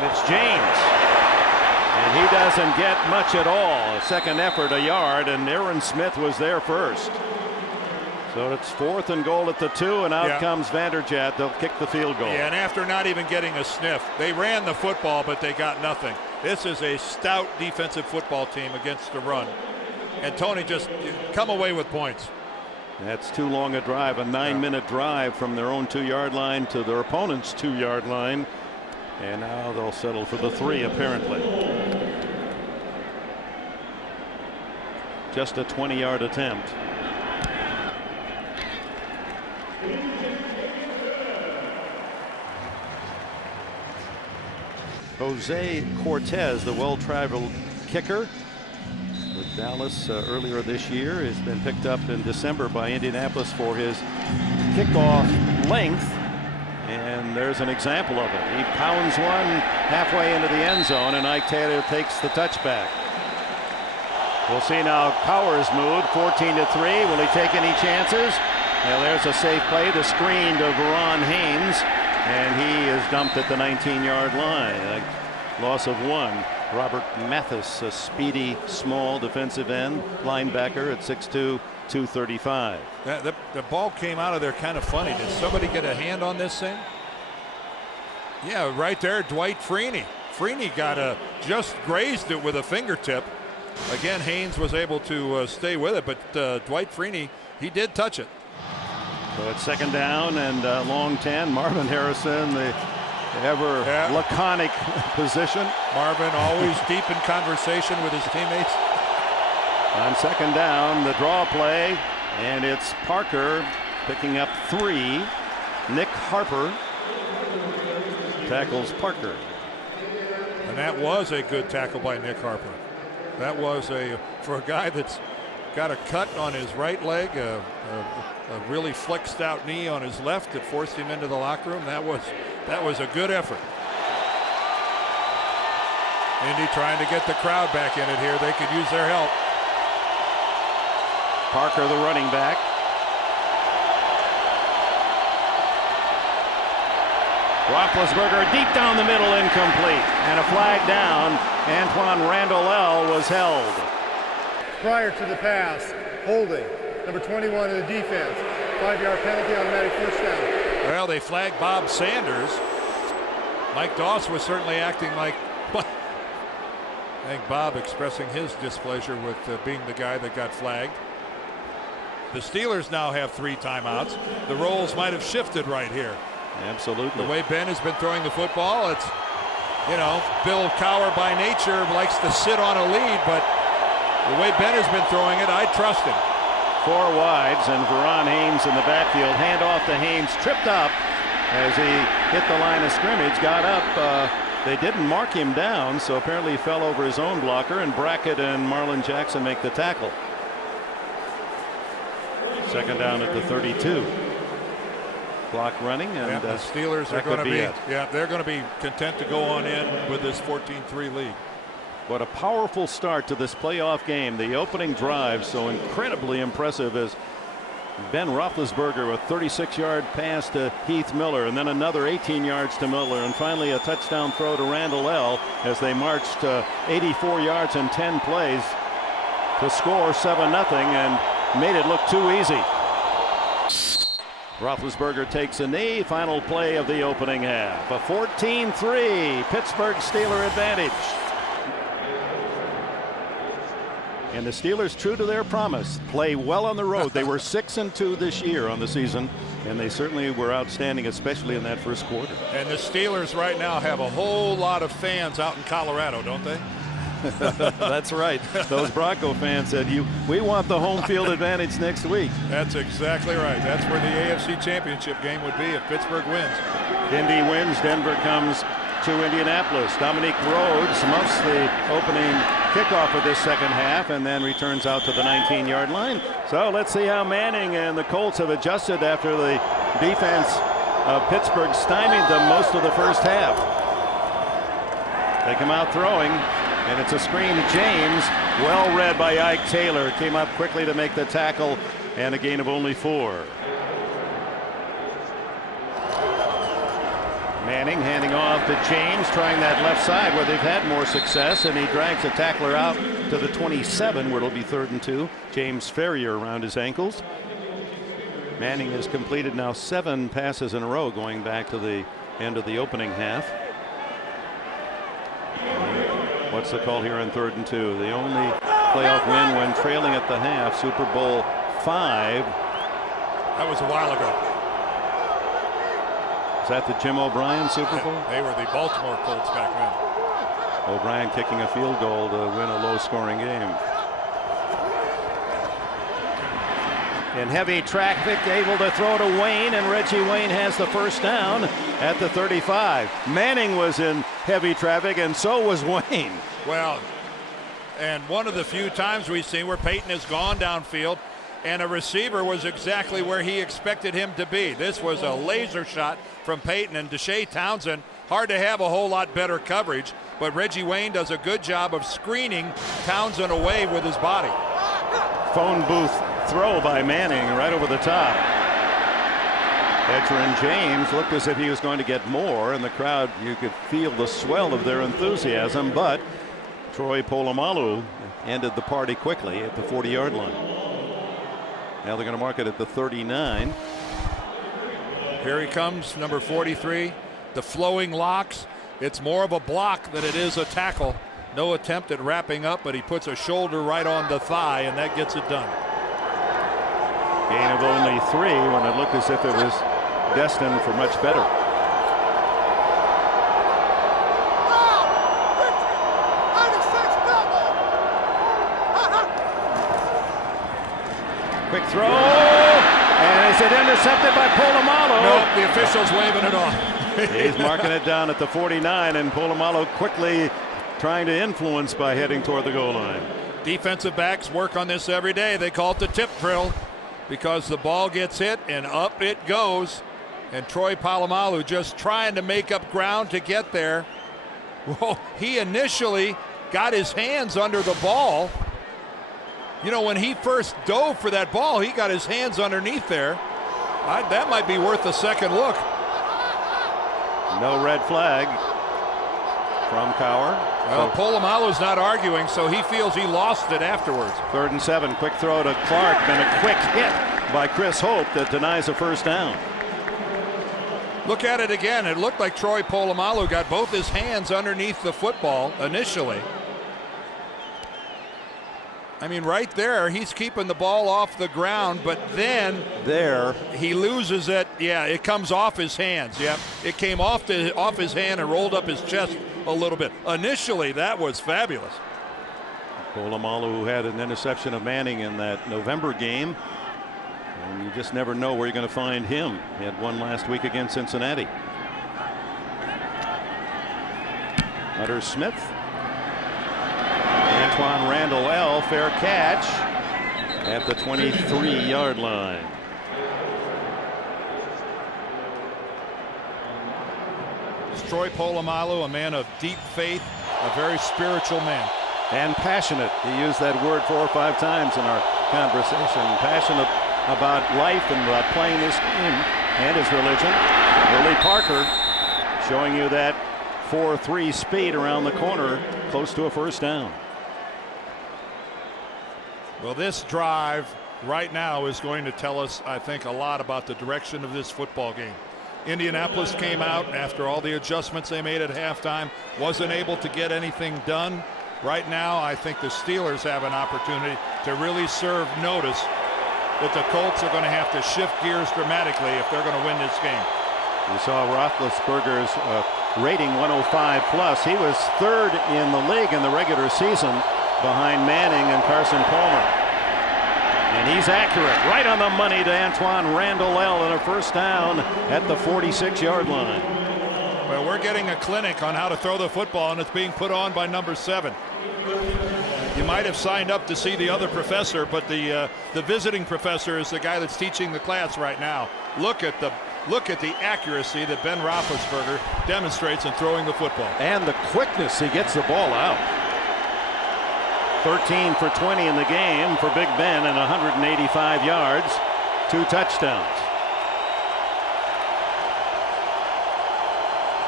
And it's James. And he doesn't get much at all. A second effort, a yard, and Aaron Smith was there first. So it's 4th and goal at the 2, and out comes Vanderjagt. They'll kick the field goal. Yeah, and after not even getting a sniff, they ran the football, but they got nothing. This is a stout defensive football team against the run. And Tony just come away with points. That's too long a drive, a 9-minute drive from their own 2-yard line to their opponent's 2-yard line. And now they'll settle for the 3, apparently. Just a 20-yard attempt. Jose Cortez, the well-traveled kicker with Dallas earlier this year, has been picked up in December by Indianapolis for his kickoff length. And there's an example of it. He pounds one halfway into the end zone, and Ike Taylor takes the touchback. We'll see now. Powers moved 14-3. Will he take any chances? Now there's a safe play. The screen to Verron Haynes, and he is dumped at the 19-yard line. A loss of 1. Robert Mathis, a speedy, small defensive end linebacker at 6'2", 235. The ball came out of there kind of funny. Did somebody get a hand on this thing? Yeah, right there, Dwight Freeney. Freeney just grazed it with a fingertip. Again, Haynes was able to stay with it, but Dwight Freeney, he did touch it. So it's 2nd down and long 10. Marvin Harrison, the ever laconic position. Marvin always deep in conversation with his teammates. On 2nd down, the draw play, and it's Parker picking up 3. Nick Harper tackles Parker. And that was a good tackle by Nick Harper. That was for a guy that's got a cut on his right leg, a really flexed out knee on his left that forced him into the locker room. That was a good effort. Indy trying to get the crowd back in it here. They could use their help. Parker, the running back. Roethlisberger deep down the middle, incomplete, and a flag down. Antoine Randall was held. Prior to the pass, holding. Number 21 in the defense. 5-yard penalty, automatic first down. Well, they flagged Bob Sanders. Mike Doss was certainly acting like, I think Bob expressing his displeasure with being the guy that got flagged. The Steelers now have 3 timeouts. The roles might have shifted right here. Absolutely. The way Ben has been throwing the football, it's, Bill Cowher by nature likes to sit on a lead, but the way Ben has been throwing it, I trust him. 4 wides, and Verron Haynes in the backfield. Hand off to Haynes, tripped up as he hit the line of scrimmage, got up. They didn't mark him down, so apparently he fell over his own blocker, and Brackett and Marlon Jackson make the tackle. 2nd down at the 32. Clock running, and the Steelers are going to be they're going to be content to go on in with this 14-3 lead. What a powerful start to this playoff game. The opening drive so incredibly impressive as Ben Roethlisberger with 36-yard pass to Heath Miller, and then another 18 yards to Miller, and finally a touchdown throw to Randall as they marched 84 yards in 10 plays to score 7-0 and made it look too easy. Roethlisberger takes a knee. Final play of the opening half. A 14-3 Pittsburgh Steeler advantage. And the Steelers, true to their promise, play well on the road. They were 6-2 this year on the season, and they certainly were outstanding, especially in that first quarter. And the Steelers right now have a whole lot of fans out in Colorado, don't they? That's right. Those Bronco fans said, we want the home field advantage next week. That's exactly right. That's where the AFC Championship game would be if Pittsburgh wins. Indy wins. Denver comes to Indianapolis. Dominique Rhodes muffs the opening kickoff of this second half and then returns out to the 19-yard line. So let's see how Manning and the Colts have adjusted after the defense of Pittsburgh stymied them most of the first half. They come out throwing, and it's a screen to James. Well read by Ike Taylor. Came up quickly to make the tackle, and a gain of only 4. Manning handing off to James, trying that left side where they've had more success, and he drags the tackler out to the 27 where it'll be 3rd and 2. James Ferrier around his ankles. Manning has completed now 7 passes in a row going back to the end of the opening half. What's the call here on 3rd and 2? The only playoff win when trailing at the half, Super Bowl 5. That was a while ago. Is that the Jim O'Brien Super Bowl? They were the Baltimore Colts back then. O'Brien kicking a field goal to win a low-scoring game. In heavy traffic, able to throw to Wayne, and Reggie Wayne has the first down at the 35. Manning was in heavy traffic, and so was Wayne. Well, and one of the few times we've seen where Peyton has gone downfield and a receiver was exactly where he expected him to be. This was a laser shot from Peyton, and Deshae Townsend, hard to have a whole lot better coverage, but Reggie Wayne does a good job of screening Townsend away with his body. Phone booth throw by Manning right over the top. Edgerrin James looked as if he was going to get more, and the crowd, you could feel the swell of their enthusiasm, but Troy Polamalu ended the party quickly at the 40-yard line. Now they're going to mark it at the 39. Here he comes, number 43, the flowing locks. It's more of a block than it is a tackle. No attempt at wrapping up, but he puts a shoulder right on the thigh, and that gets it done. Gain of only 3 when it looked as if it was destined for much better. Quick throw, and is it intercepted by Polamalu? Nope, the official's waving it off. He's marking it down at the 49, and Polamalu quickly trying to influence by heading toward the goal line. Defensive backs work on this every day. They call it the tip drill because the ball gets hit and up it goes. And Troy Polamalu just trying to make up ground to get there. Well, he initially got his hands under the ball. You know, when he first dove for that ball, he got his hands underneath there. That might be worth a second look. No red flag from Cowher. Well, Polamalu's not arguing, so he feels he lost it afterwards. 3rd and 7. Quick throw to Clark, then a quick hit by Chris Hope that denies a first down. Look at it again. It looked like Troy Polamalu got both his hands underneath the football initially. I mean, right there, he's keeping the ball off the ground, but then there he loses it. Yeah, it comes off his hands. Yep, it came off his hand and rolled up his chest a little bit. Initially, that was fabulous. Polamalu, who had an interception of Manning in that November game, and you just never know where you're going to find him. He had one last week against Cincinnati. Hunter Smith. Antoine Randall L. fair catch at the 23-yard line. Troy Polamalu, a man of deep faith, a very spiritual man. And passionate. He used that word 4 or 5 times in our conversation. Passionate about life and about playing this game and his religion. Willie Parker showing you that 4.3 speed around the corner, close to a first down. Well, this drive right now is going to tell us, I think, a lot about the direction of this football game. Indianapolis came out after all the adjustments they made at halftime, wasn't able to get anything done. Right now, I think the Steelers have an opportunity to really serve notice that the Colts are going to have to shift gears dramatically if they're going to win this game. We saw Roethlisberger's rating 105 plus. He was 3rd in the league in the regular season behind Manning and Carson Palmer. And he's accurate, right on the money to Antoine Randall L. and a first down at the 46-yard line. Well, we're getting a clinic on how to throw the football, and it's being put on by number 7. You might have signed up to see the other professor, but the visiting professor is the guy that's teaching the class right now. Look at the accuracy that Ben Roethlisberger demonstrates in throwing the football. And the quickness he gets the ball out. 13 for 20 in the game for Big Ben and 185 yards, 2 touchdowns.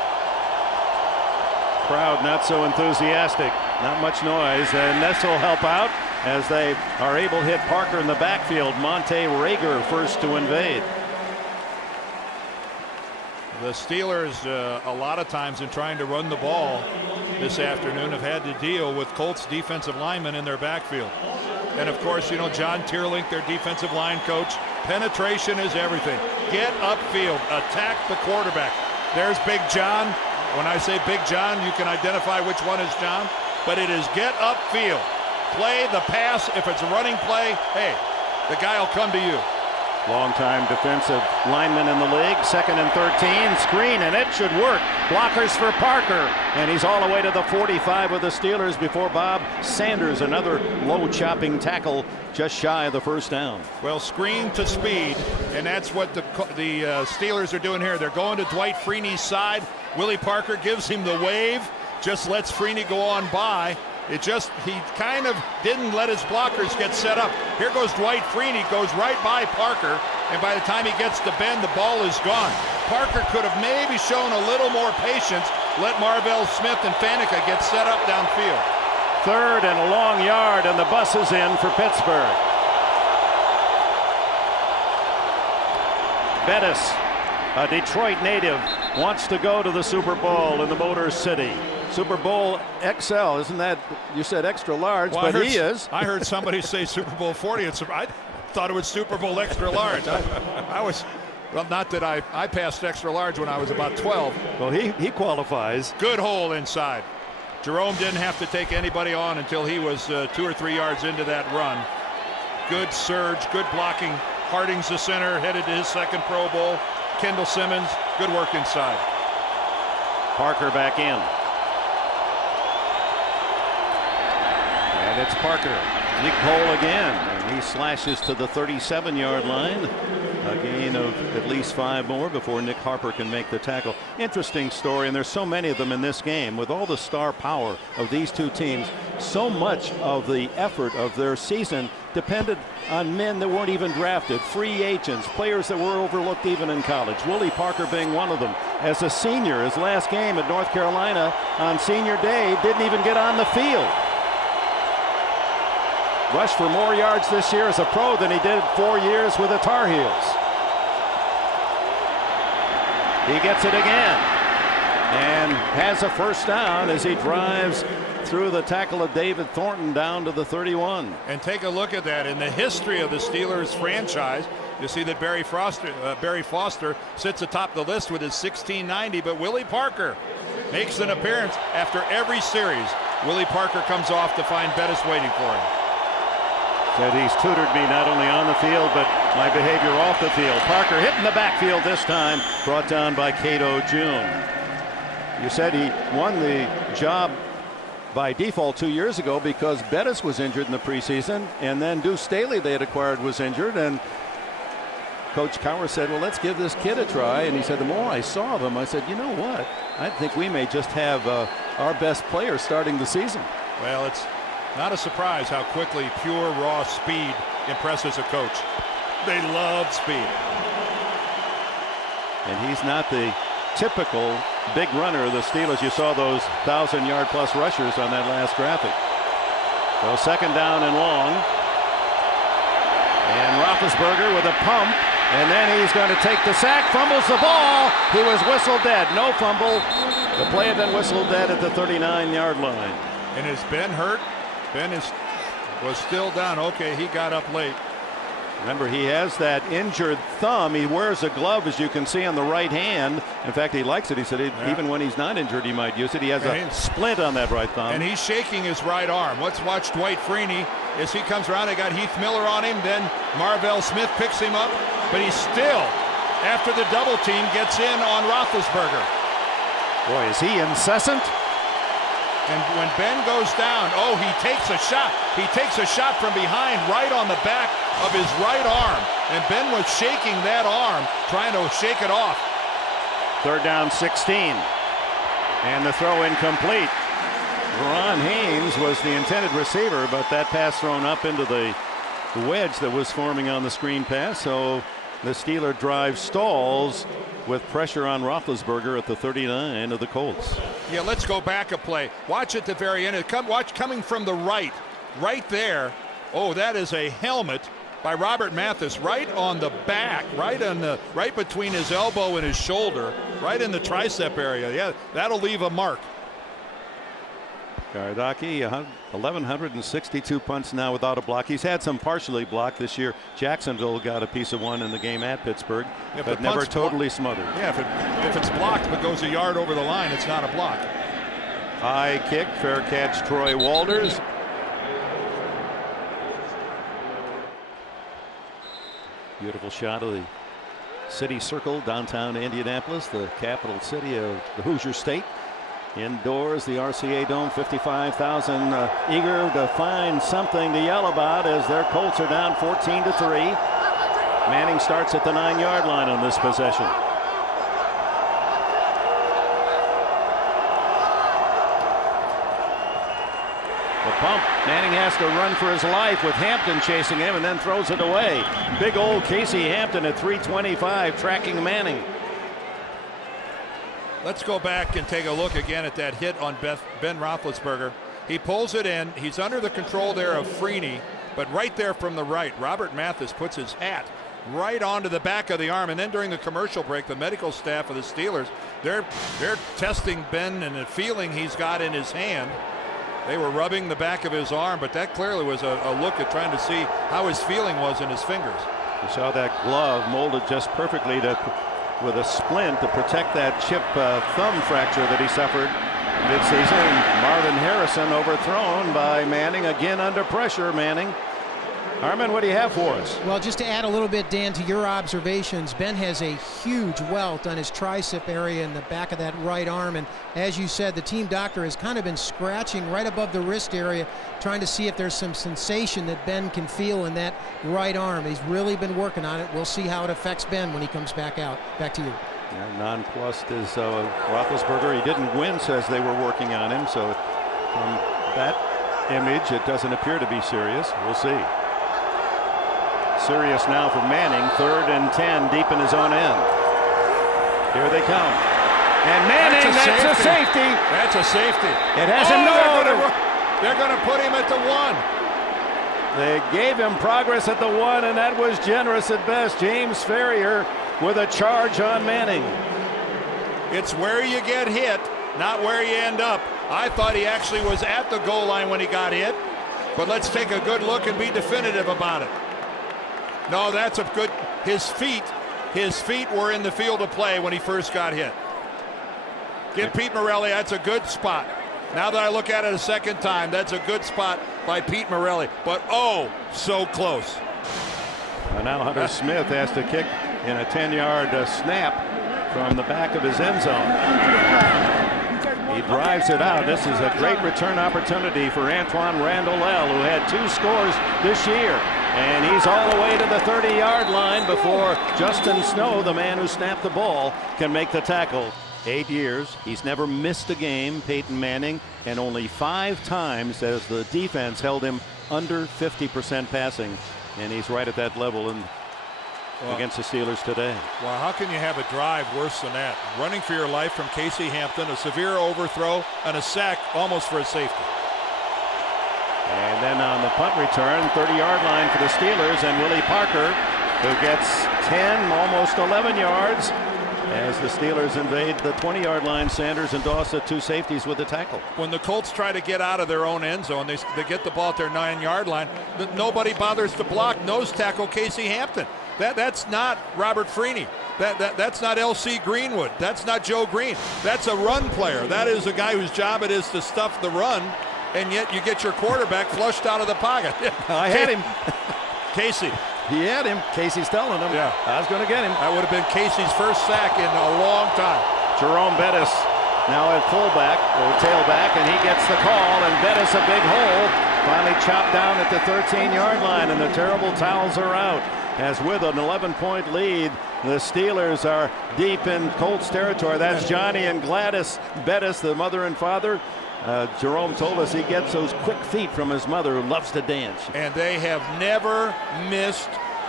Crowd not so enthusiastic. Not much noise. And this will help out as they are able to hit Parker in the backfield. Monte Rager first to invade. The Steelers, a lot of times in trying to run the ball this afternoon, have had to deal with Colts defensive linemen in their backfield. And of course, you know, John Tierlink, their defensive line coach, penetration is everything. Get upfield, attack the quarterback. There's Big John. When I say Big John, you can identify which one is John, but it is get upfield. Play the pass. If it's a running play, hey, the guy will come to you. Longtime defensive lineman in the league. 2nd and 13. Screen, and it should work. Blockers for Parker. And he's all the way to the 45 of the Steelers before Bob Sanders. Another low chopping tackle just shy of the first down. Well, screen to speed, and that's what the Steelers are doing here. They're going to Dwight Freeney's side. Willie Parker gives him the wave. Just lets Freeney go on by. He kind of didn't let his blockers get set up. Here goes Dwight Freeney, goes right by Parker, and by the time he gets to Ben, the ball is gone. Parker could have maybe shown a little more patience, let Marvell Smith and Faneca get set up downfield. 3rd and a long yard, and the bus is in for Pittsburgh. Bettis, a Detroit native, wants to go to the Super Bowl in the Motor City. Super Bowl XL, isn't that, you said extra large, well, but he is. I heard somebody say Super Bowl 40. I thought it was Super Bowl extra large. I was, well, not that I passed extra large when I was about 12. Well, he qualifies. Good hole inside. Jerome didn't have to take anybody on until he was 2 or 3 yards into that run. Good surge, good blocking. Harding's the center, headed to his 2nd Pro Bowl. Kendall Simmons, good work inside. Parker back in. And it's Parker. Deep hole again. And he slashes to the 37-yard line. A gain of at least 5 more before Nick Harper can make the tackle. Interesting story, and there's so many of them in this game. With all the star power of these two teams, so much of the effort of their season depended on men that weren't even drafted, free agents, players that were overlooked even in college. Willie Parker being one of them. As a senior, his last game at North Carolina on senior day, didn't even get on the field. Rushed for more yards this year as a pro than he did 4 years with the Tar Heels. He gets it again and has a first down as he drives through the tackle of David Thornton down to the 31. And take a look at that. In the history of the Steelers franchise, you see that Barry Foster sits atop the list with his 1690, but Willie Parker makes an appearance after every series. Willie Parker comes off to find Bettis waiting for him. Said he's tutored me not only on the field, but my behavior off the field. Parker hitting the backfield this time, brought down by Cato June. You said he won the job by default 2 years ago because Bettis was injured in the preseason, and then Deuce Staley they had acquired was injured, and Coach Cowher said, well, let's give this kid a try. And he said, the more I saw of him, I said, you know what? I think we may just have our best player starting the season. Well, it's not a surprise how quickly pure raw speed impresses a coach. They love speed. And he's not the typical big runner of the Steelers. You saw those 1,000-yard-plus rushers on that last graphic. So 2nd down and long. And Roethlisberger with a pump. And then he's going to take the sack, fumbles the ball. He was whistled dead. No fumble. The play had been whistled dead at the 39-yard line. And is Ben hurt? Ben was still down. Okay, he got up late. Remember, he has that injured thumb. He wears a glove, as you can see, on the right hand. In fact, he likes it. He said even when he's not injured, he might use it. He has a splint on that right thumb. And he's shaking his right arm. Let's watch Dwight Freeney as he comes around. They got Heath Miller on him. Then Marvell Smith picks him up. But he's still, after the double team, gets in on Roethlisberger. Boy, is he incessant. And when Ben goes down, oh, he takes a shot. He takes a shot from behind right on the back of his right arm. And Ben was shaking that arm, trying to shake it off. 3rd down, 16. And the throw incomplete. Ron Haynes was the intended receiver, but that pass thrown up into the wedge that was forming on the screen pass. So the Steeler drive stalls with pressure on Roethlisberger at the 39 of the Colts. Yeah, let's go back a play. Watch at the very end. Watch coming from the right there. Oh, that is a helmet by Robert Mathis right on the back, right between his elbow and his shoulder, right in the tricep area. Yeah, that'll leave a mark. Garadaki, 1,162 punts now without a block. He's had some partially blocked this year. Jacksonville got a piece of one in the game at Pittsburgh, but never totally smothered. Yeah, if it's blocked but goes a yard over the line, it's not a block. High kick, fair catch, Troy Walters. Beautiful shot of the city circle, downtown Indianapolis, the capital city of the Hoosier State. Indoors, the RCA Dome, 55,000 eager to find something to yell about as their Colts are down 14-3. Manning starts at the 9-yard line on this possession. The pump. Manning has to run for his life with Hampton chasing him and then throws it away. Big old Casey Hampton at 325 tracking Manning. Let's go back and take a look again at that hit on Ben Roethlisberger. He pulls it in. He's under the control there of Freeney, but right there from the right, Robert Mathis puts his hat right onto the back of the arm. And then during the commercial break, the medical staff of the Steelers, they're testing Ben and the feeling he's got in his hand. They were rubbing the back of his arm, but that clearly was a look at trying to see how his feeling was in his fingers. You saw that glove molded just perfectly with a splint to protect that chip thumb fracture that he suffered midseason. Marvin Harrison overthrown by Manning, again under pressure. Manning. Harmon, what do you have for us? Well, just to add a little bit, Dan, to your observations, Ben has a huge welt on his tricep area in the back of that right arm. And as you said, the team doctor has kind of been scratching right above the wrist area, trying to see if there's some sensation that Ben can feel in that right arm. He's really been working on it. We'll see how it affects Ben when he comes back out. Back to you. Yeah, nonplussed is Roethlisberger. He didn't wince as they were working on him. So from that image, it doesn't appear to be serious. We'll see. Serious now for Manning, 3rd and 10 deep in his own end. Here they come. And Manning, that's a safety. That's a safety. It has him no. They're going to put him at the 1. They gave him progress at the 1, and that was generous at best. James Ferrier with a charge on Manning. It's where you get hit, not where you end up. I thought he actually was at the goal line when he got hit, but let's take a good look and be definitive about it. No, that's a good, his feet were in the field of play when he first got hit. Give Pete Morelli, that's a good spot. Now that I look at it a second time, that's a good spot by Pete Morelli, but oh, so close. Now Hunter Smith has to kick in a 10-yard snap from the back of his end zone. He drives it out. This is a great return opportunity for Antoine Randall L., who had 2 scores this year. And he's all the way to the 30-yard line before Justin Snow, the man who snapped the ball, can make the tackle. 8 years. He's never missed a game, Peyton Manning, and only 5 times as the defense held him under 50% passing. And he's right at that level against the Steelers today. Well, how can you have a drive worse than that? Running for your life from Casey Hampton, a severe overthrow, and a sack almost for a safety. And then on the punt return, 30-yard line for the Steelers, and Willie Parker, who gets 10, almost 11 yards, as the Steelers invade the 20-yard line. Sanders and Dawson, 2 safeties with the tackle. When the Colts try to get out of their own end zone, they get the ball at their 9-yard line. Nobody bothers to block nose tackle Casey Hampton. That's not Robert Freeney. That's not L.C. Greenwood. That's not Joe Green. That's a run player. That is a guy whose job it is to stuff the run, and yet you get your quarterback flushed out of the pocket. I had him. Casey. He had him. Casey's telling him. Yeah. I was going to get him. That would have been Casey's first sack in a long time. Jerome Bettis now at fullback or tailback, and he gets the call, and Bettis a big hole. Finally chopped down at the 13-yard line, and the terrible towels are out. As with an 11-point lead, the Steelers are deep in Colts territory. That's Johnny and Gladys Bettis, the mother and father. Jerome told us he gets those quick feet from his mother, who loves to dance. And they have never missed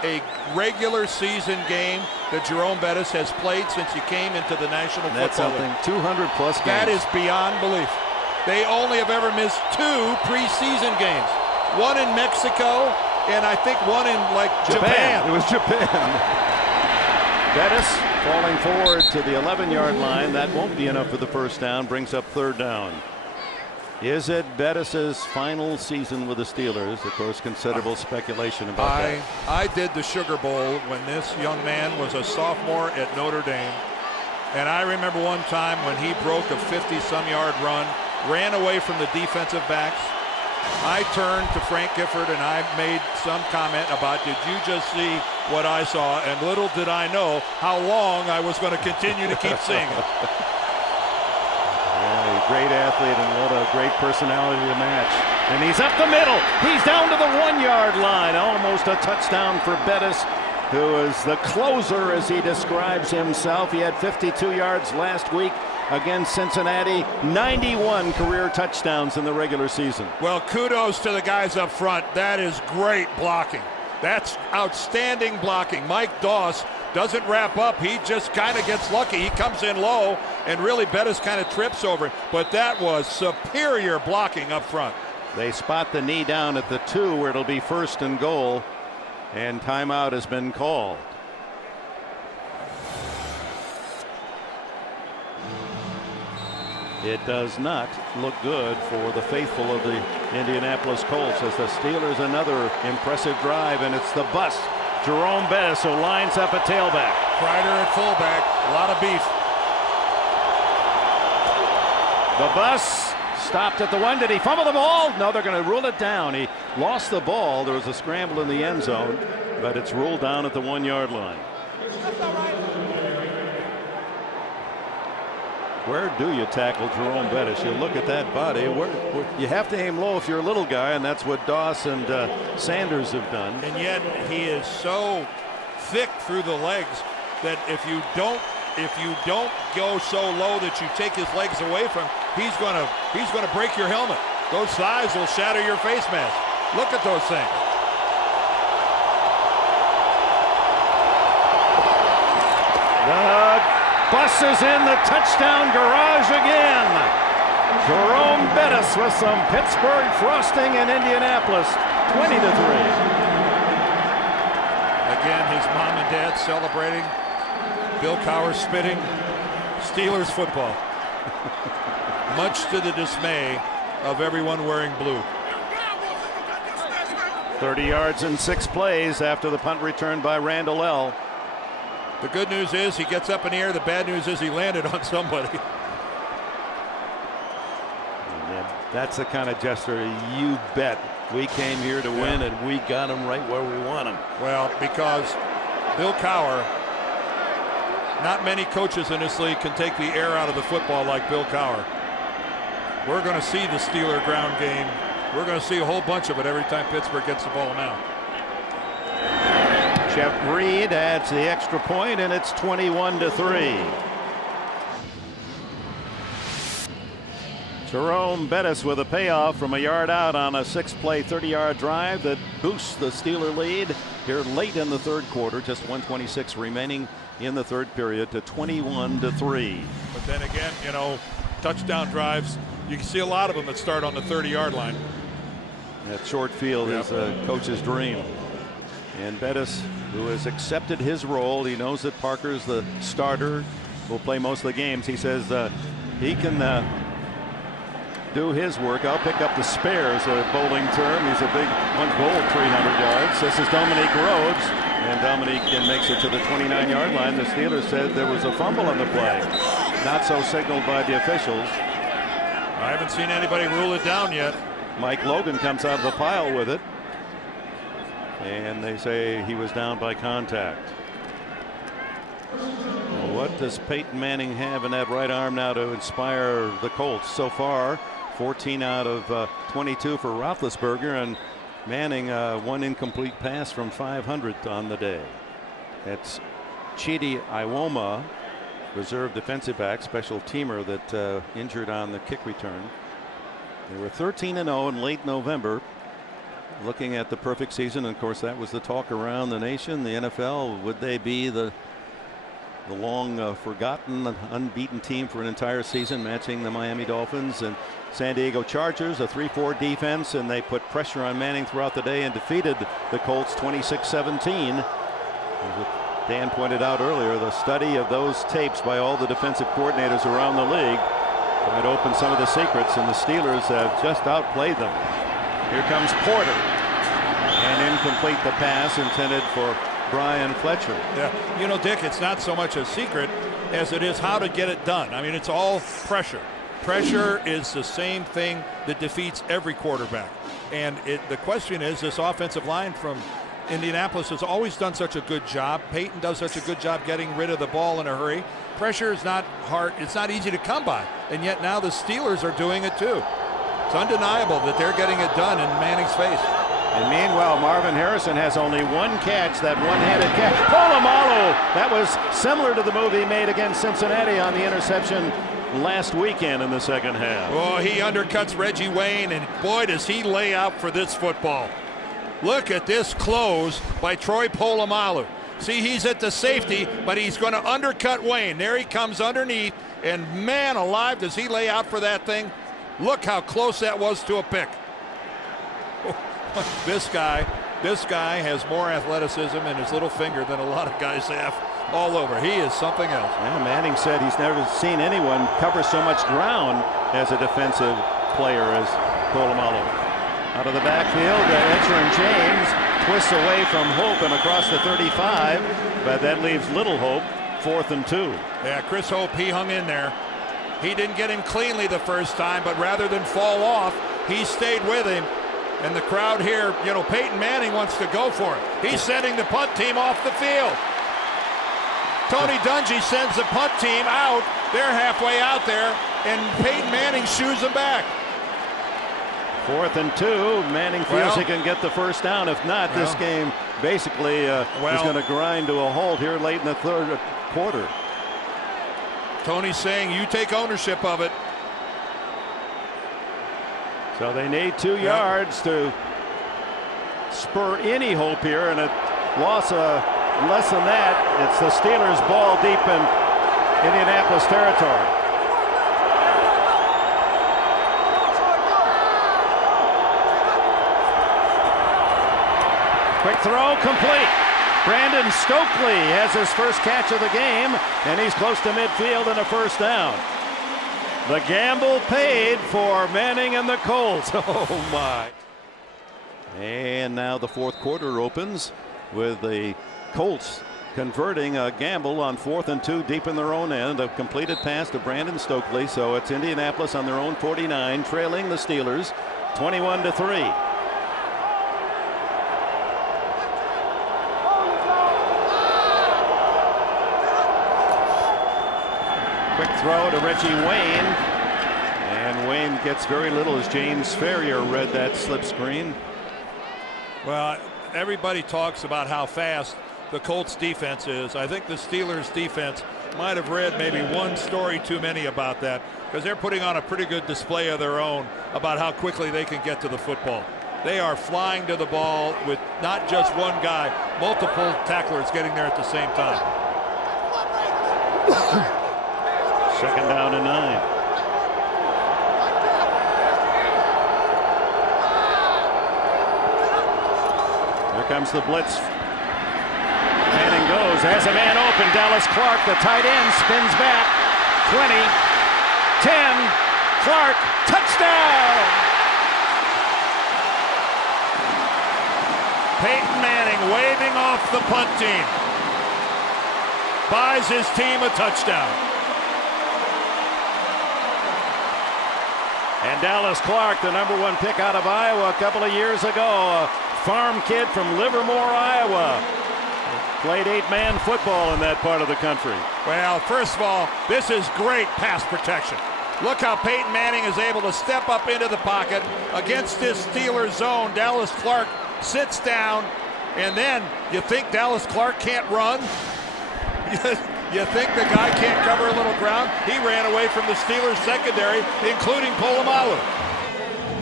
a regular season game that Jerome Bettis has played since he came into the National That's Football something. League. 200 plus games. That is beyond belief. They only have ever missed 2 preseason games. One in Mexico, and I think one in Japan. It was Japan. Bettis falling forward to the 11-yard line. That won't be enough for the first down. Brings up third down. Is it Bettis's final season with the Steelers? Of course, considerable speculation about that. I did the Sugar Bowl when this young man was a sophomore at Notre Dame. And I remember one time when he broke a 50-some-yard run, ran away from the defensive backs. I turned to Frank Gifford and I made some comment about, did you just see what I saw? And little did I know how long I was going to continue to keep seeing it. Yeah, a great athlete and what a great personality to match. And he's up the middle. He's down to the 1-yard line. Almost a touchdown for Bettis, who is the closer as he describes himself. He had 52 yards last week against Cincinnati. 91 career touchdowns in the regular season. Well, kudos to the guys up front. That is great blocking. That's outstanding blocking. Mike Doss doesn't wrap up. He just kind of gets lucky. He comes in low, and really Bettis kind of trips over him. But that was superior blocking up front. They spot the knee down at the 2 where it'll be first and goal, and timeout has been called. It does not look good for the faithful of the Indianapolis Colts as the Steelers another impressive drive, and it's the bus. Jerome Bettis, who lines up a tailback. Kreider at fullback, a lot of beef. The bus stopped at the 1. Did he fumble the ball? No, they're going to rule it down. He lost the ball. There was a scramble in the end zone, but it's ruled down at the 1-yard line. Where do you tackle Jerome Bettis? You look at that body. You have to aim low if you're a little guy, and that's what Doss and Sanders have done. And yet he is so thick through the legs that if you don't go so low that you take his legs away from him, he's gonna break your helmet. Those thighs will shatter your face mask. Look at those things. The bus is in the touchdown garage again. Jerome Bettis with some Pittsburgh frosting in Indianapolis, 20-3. Again, his mom and dad celebrating. Bill Cowher spitting. Steelers football. Much to the dismay of everyone wearing blue. 30 yards in 6 plays after the punt return by Randall L. The good news is he gets up in the air. The bad news is he landed on somebody. Yeah, that's the kind of gesture you bet. We came here to win, and we got him right where we want him. Well, because Bill Cowher, not many coaches in this league can take the air out of the football like Bill Cowher. We're going to see the Steeler ground game. We're going to see a whole bunch of it every time Pittsburgh gets the ball now. Jeff Reed adds the extra point, and it's 21-3. Jerome Bettis with a payoff from a yard out on a 6-play 30-yard drive that boosts the Steeler lead here late in the third quarter. Just 1:26 remaining in the third period to 21-3. But then again, touchdown drives, you can see a lot of them that start on the 30-yard line. That short field is a coach's dream. And Bettis, who has accepted his role, he knows that Parker's the starter, will play most of the games. He says he can do his work. I'll pick up the spares, a bowling term. He's a big one, bowled 300 yards. This is Dominique Rhodes, and Dominique makes it to the 29-yard line. The Steelers said there was a fumble on the play. Not so signaled by the officials. I haven't seen anybody rule it down yet. Mike Logan comes out of the pile with it, and they say he was down by contact. Well, what does Peyton Manning have in that right arm now to inspire the Colts? So far, 14 out of 22 for Roethlisberger, and Manning one incomplete pass from 500 on the day. That's Chidi Iwoma, reserve defensive back, special teamer that injured on the kick return. They were 13-0 in late November. looking at the perfect season. Of course, that was the talk around the nation. The NFL, would they be the long forgotten unbeaten team for an entire season, matching the Miami Dolphins? And San Diego Chargers, a 3-4 defense, and they put pressure on Manning throughout the day and defeated the Colts 26-17. As Dan pointed out earlier, the study of those tapes by all the defensive coordinators around the league might open some of the secrets, and the Steelers have just outplayed them. Here comes Porter, and incomplete the pass intended for Brian Fletcher. Yeah, you know, Dick, it's not so much a secret as it is how to get it done. I mean, it's all pressure. Pressure is the same thing that defeats every quarterback. And the question is, this offensive line from Indianapolis has always done such a good job. Peyton does such a good job getting rid of the ball in a hurry. Pressure is not hard. It's not easy to come by. And yet now the Steelers are doing it too. It's undeniable that they're getting it done in Manning's face. And meanwhile, Marvin Harrison has only one catch, that one-handed catch. Polamalu, that was similar to the move he made against Cincinnati on the interception last weekend in the second half. Oh, he undercuts Reggie Wayne, and boy, does he lay out for this football. Look at this close by Troy Polamalu. See, he's at the safety, but he's going to undercut Wayne. There he comes underneath, and man alive, does he lay out for that thing. Look how close that was to a pick. This guy has more athleticism in his little finger than a lot of guys have all over. He is something else. Yeah, Manning said he's never seen anyone cover so much ground as a defensive player as Polamalu. Out of the backfield, Etcher James twists away from Hope and across the 35, but that leaves little hope. 4th and 2. Yeah, Chris Hope, he hung in there. He didn't get him cleanly the first time, but rather than fall off, he stayed with him. And the crowd here, you know, Peyton Manning wants to go for it. He's sending the punt team off the field. Tony Dungy sends the punt team out. They're halfway out there, and Peyton Manning shoos them back. 4th and 2. Manning feels he can get the first down. If not, this game basically is going to grind to a halt here late in the third quarter. Tony's saying, you take ownership of it. So they need 2 yards to spur any hope here, and a loss of less than that. It's the Steelers' ball deep in Indianapolis territory. Quick throw, complete. Brandon Stokely has his first catch of the game, and he's close to midfield and a first down. The gamble paid for Manning and the Colts. Oh, my. And now the fourth quarter opens with the Colts converting a gamble on 4th and 2 deep in their own end. A completed pass to Brandon Stokely. So it's Indianapolis on their own 49, trailing the Steelers 21-3. Quick throw to Reggie Wayne, and Wayne gets very little as James Ferrier read that slip screen. Well, everybody talks about how fast the Colts defense is. I think the Steelers defense might have read maybe one story too many about that, because they're putting on a pretty good display of their own about how quickly they can get to the football. They are flying to the ball with not just one guy, multiple tacklers getting there at the same time. 2nd down and 9. Here comes the blitz. Manning goes, has a man open. Dallas Clark, the tight end, spins back. 20, 10, Clark, touchdown! Peyton Manning waving off the punt team. Buys his team a touchdown. And Dallas Clark, the #1 pick out of Iowa a couple of years ago, a farm kid from Livermore, Iowa. Played 8-man football in that part of the country. Well, first of all, this is great pass protection. Look how Peyton Manning is able to step up into the pocket against this Steelers zone. Dallas Clark sits down, and then you think Dallas Clark can't run? You think the guy can't cover a little ground? He ran away from the Steelers secondary, including Polamalu.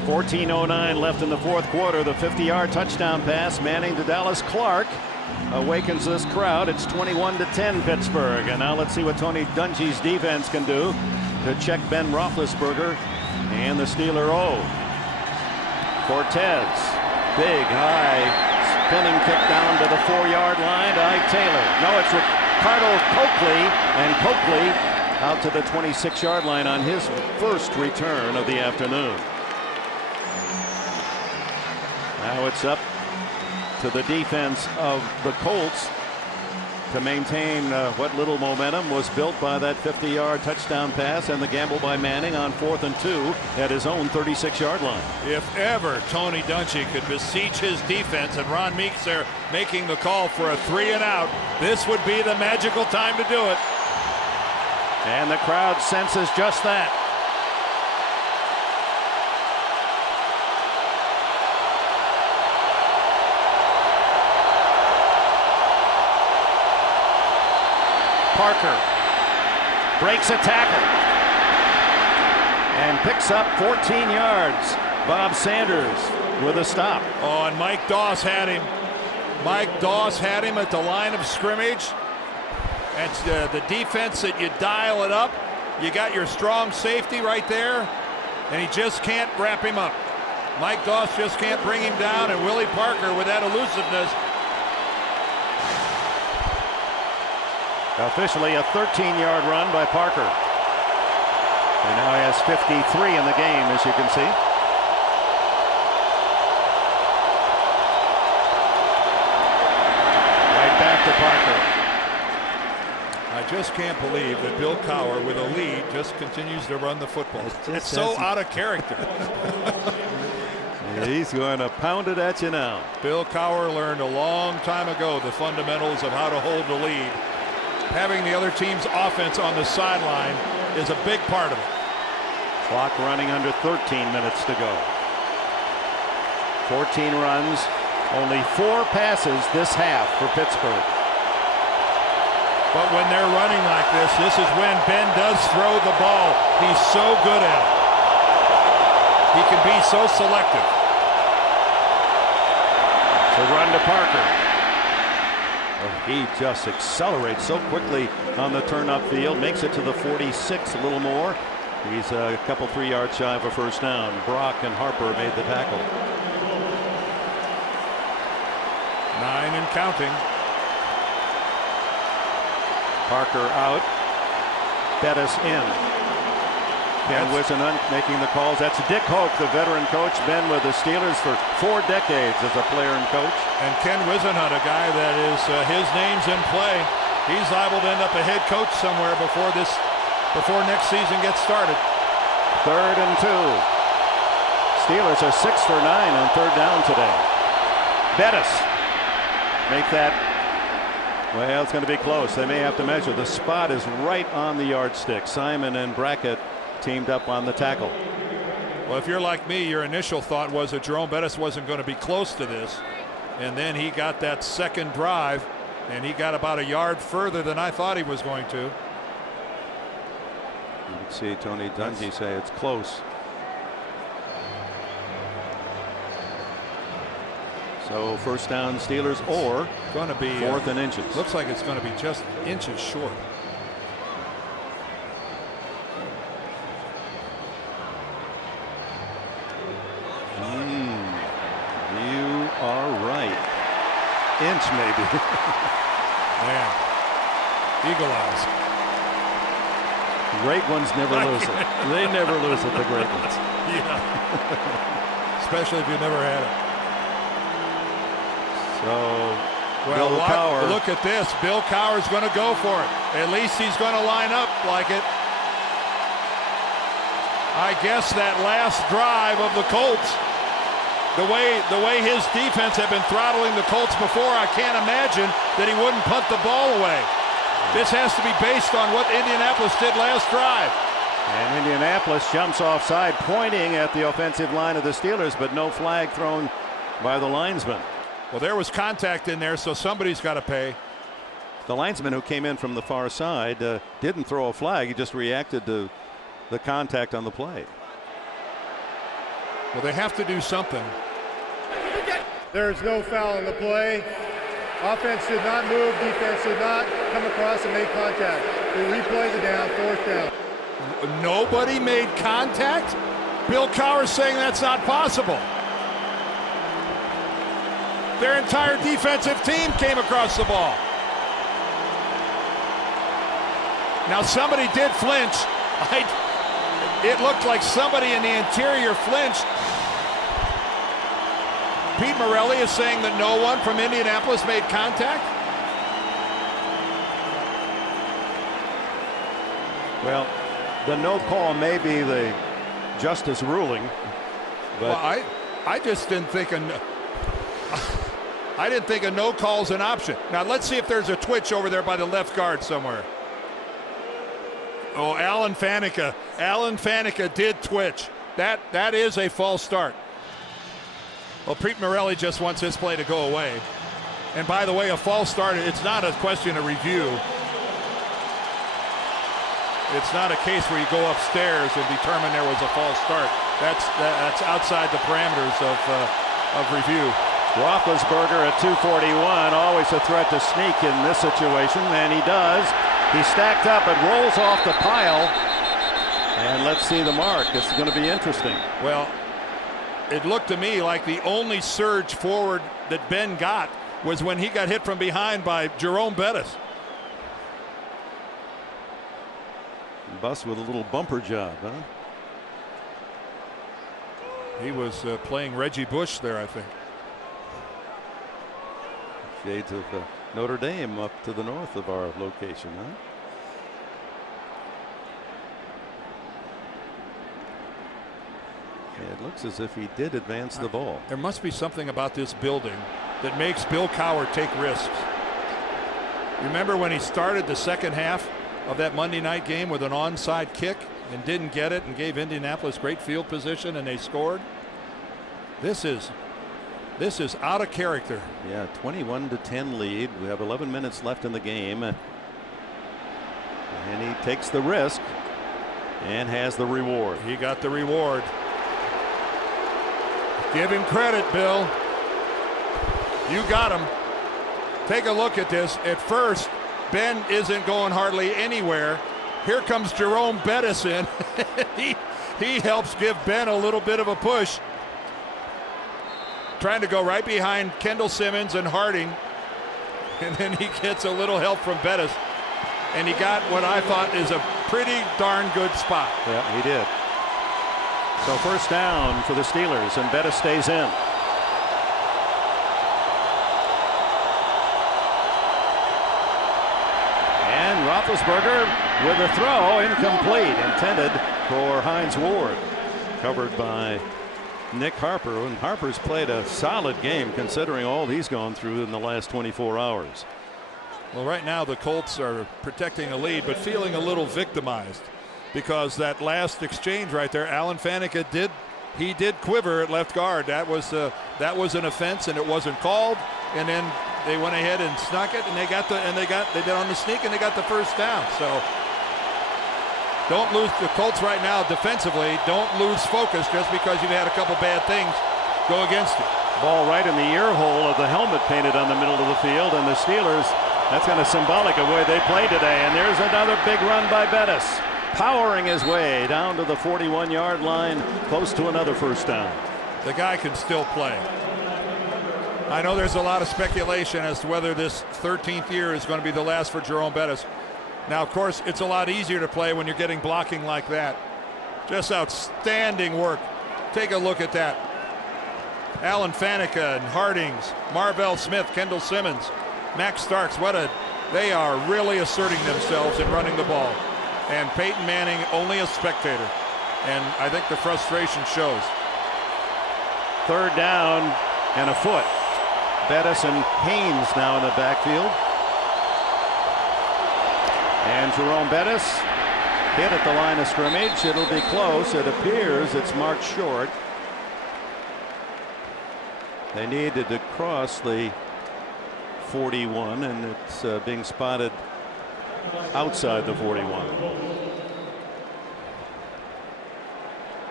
14:09 left in the fourth quarter. The 50-yard touchdown pass, Manning to Dallas Clark, awakens this crowd. It's 21-10 Pittsburgh. And now let's see what Tony Dungy's defense can do to check Ben Roethlisberger and the Steeler O. Cortez, big high spinning kick down to the 4-yard line to Ike Taylor. No, it's Ricardo Coakley, and Coakley out to the 26-yard line on his first return of the afternoon. Now it's up to the defense of the Colts to maintain what little momentum was built by that 50-yard touchdown pass and the gamble by Manning on 4th and 2 at his own 36-yard line. If ever Tony Dungy could beseech his defense, and Ron Meeks there making the call for a 3-and-out, this would be the magical time to do it. And the crowd senses just that. Parker breaks a tackle and picks up 14 yards. Bob Sanders with a stop. Oh, and Mike Doss had him. Mike Doss had him at the line of scrimmage. That's the defense that you dial it up. You got your strong safety right there, and he just can't wrap him up. Mike Doss just can't bring him down, and Willie Parker with that elusiveness. Officially a 13-yard run by Parker. And now he has 53 in the game, as you can see. Right back to Parker. I just can't believe that Bill Cowher, with a lead, just continues to run the football. It's so out of character. He's going to pound it at you now. Bill Cowher learned a long time ago the fundamentals of how to hold the lead. Having the other team's offense on the sideline is a big part of it. Clock running under 13 minutes to go. 14 runs, only 4 passes this half for Pittsburgh. But when they're running like this is when Ben does throw the ball. He's so good at it. He can be so selective. So run to Parker. He just accelerates so quickly on the turn upfield, makes it to the 46, a little more. He's a couple 3 yards shy of a first down. Brock and Harper made the tackle. 9 and counting. Parker out. Bettis in. Ken Whisenhunt making the calls. That's Dick Hoke, the veteran coach, been with the Steelers for 4 decades as a player and coach. And Ken Whisenhunt, a guy that is his name's in play. He's liable to end up a head coach somewhere before next season gets started. 3rd and 2. Steelers are 6 for 9 on 3rd down today. Bettis make that. Well, it's going to be close. They may have to measure. The spot is right on the yardstick. Simon and Brackett teamed up on the tackle. Well, if you're like me, your initial thought was that Jerome Bettis wasn't going to be close to this, and then he got that second drive, and he got about a yard further than I thought he was going to. You can see Tony Dungy say it's close. So first down Steelers, or going to be 4th and inches. Looks like it's going to be just inches short. You are right. Inch maybe. Man, eagle eyes. Great ones never lose it. They never lose it, the great ones. Yeah. Especially if you never had it. So, well, Bill Cowher. Look at this. Bill Cowher's going to go for it. At least he's going to line up like it. I guess that last drive of the Colts, the way his defense had been throttling the Colts before, I can't imagine that he wouldn't punt the ball away. This has to be based on what Indianapolis did last drive. And Indianapolis jumps offside, pointing at the offensive line of the Steelers, but no flag thrown by the linesman. Well, there was contact in there, so somebody's got to pay. The linesman who came in from the far side didn't throw a flag. He just reacted to the contact on the play. Well, they have to do something. There's no foul in the play. Offense did not move. Defense did not come across and make contact. We replay the down, 4th down. Nobody made contact? Bill Cowher saying that's not possible. Their entire defensive team came across the ball. Now somebody did flinch. It looked like somebody in the interior flinched. Pete Morelli is saying that no one from Indianapolis made contact. Well, the no call may be the justice ruling, but well, I just didn't think I didn't think a no call is an option. Now let's see if there's a twitch over there by the left guard somewhere. Oh, Alan Faneca. Alan Faneca did twitch. That is a false start. Well, Pete Morelli just wants this play to go away. And by the way, a false start, it's not a question of review. It's not a case where you go upstairs and determine there was a false start. That's outside the parameters of review. Roethlisberger at 241, always a threat to sneak in this situation, and he does. He stacked up and rolls off the pile. And let's see the mark. This is going to be interesting. Well, it looked to me like the only surge forward that Ben got was when he got hit from behind by Jerome Bettis. Bus with a little bumper job, huh? He was playing Reggie Bush there, I think. Shades of Notre Dame up to the north of our location, huh? It looks as if he did advance the ball. There must be something about this building that makes Bill Cowher take risks. Remember when he started the second half of that Monday night game with an onside kick and didn't get it and gave Indianapolis great field position and they scored? This is out of character. Yeah, 21-10 lead. We have 11 minutes left in the game. And he takes the risk and has the reward. He got the reward. Give him credit, Bill. You got him. Take a look at this. At first, Ben isn't going hardly anywhere. Here comes Jerome Bettis in. he helps give Ben a little bit of a push. Trying to go right behind Kendall Simmons and Harding. And then he gets a little help from Bettis. And he got what I thought is a pretty darn good spot. Yeah, he did. So first down for the Steelers, and Bettis stays in. And Roethlisberger with a throw, incomplete, intended for Hines Ward. Covered by Nick Harper, and Harper's played a solid game considering all he's gone through in the last 24 hours. Well, right now the Colts are protecting a lead, but feeling a little victimized. Because that last exchange right there, Alan Faneca did quiver at left guard. That was an offense, and it wasn't called. And then they went ahead and snuck it, and they did on the sneak, and they got the first down. So don't lose the Colts right now defensively. Don't lose focus just because you've had a couple bad things go against you. Ball right in the ear hole of the helmet painted on the middle of the field, and the Steelers. That's kind of symbolic of where they play today. And there's another big run by Bettis, powering his way down to the 41-yard line, close to another first down. The guy can still play. I know there's a lot of speculation as to whether this 13th year is going to be the last for Jerome Bettis. Now, of course, it's a lot easier to play when you're getting blocking like that. Just outstanding work. Take a look at that. Alan Faneca and Hardings, Marvell Smith, Kendall Simmons, Max Starks. They are really asserting themselves in running the ball. And Peyton Manning only a spectator. And I think the frustration shows. Third down and a foot. Bettis and Haynes now in the backfield. And Jerome Bettis hit at the line of scrimmage. It'll be close. It appears it's marked short. They needed to cross the 41, and it's being spotted outside the 41.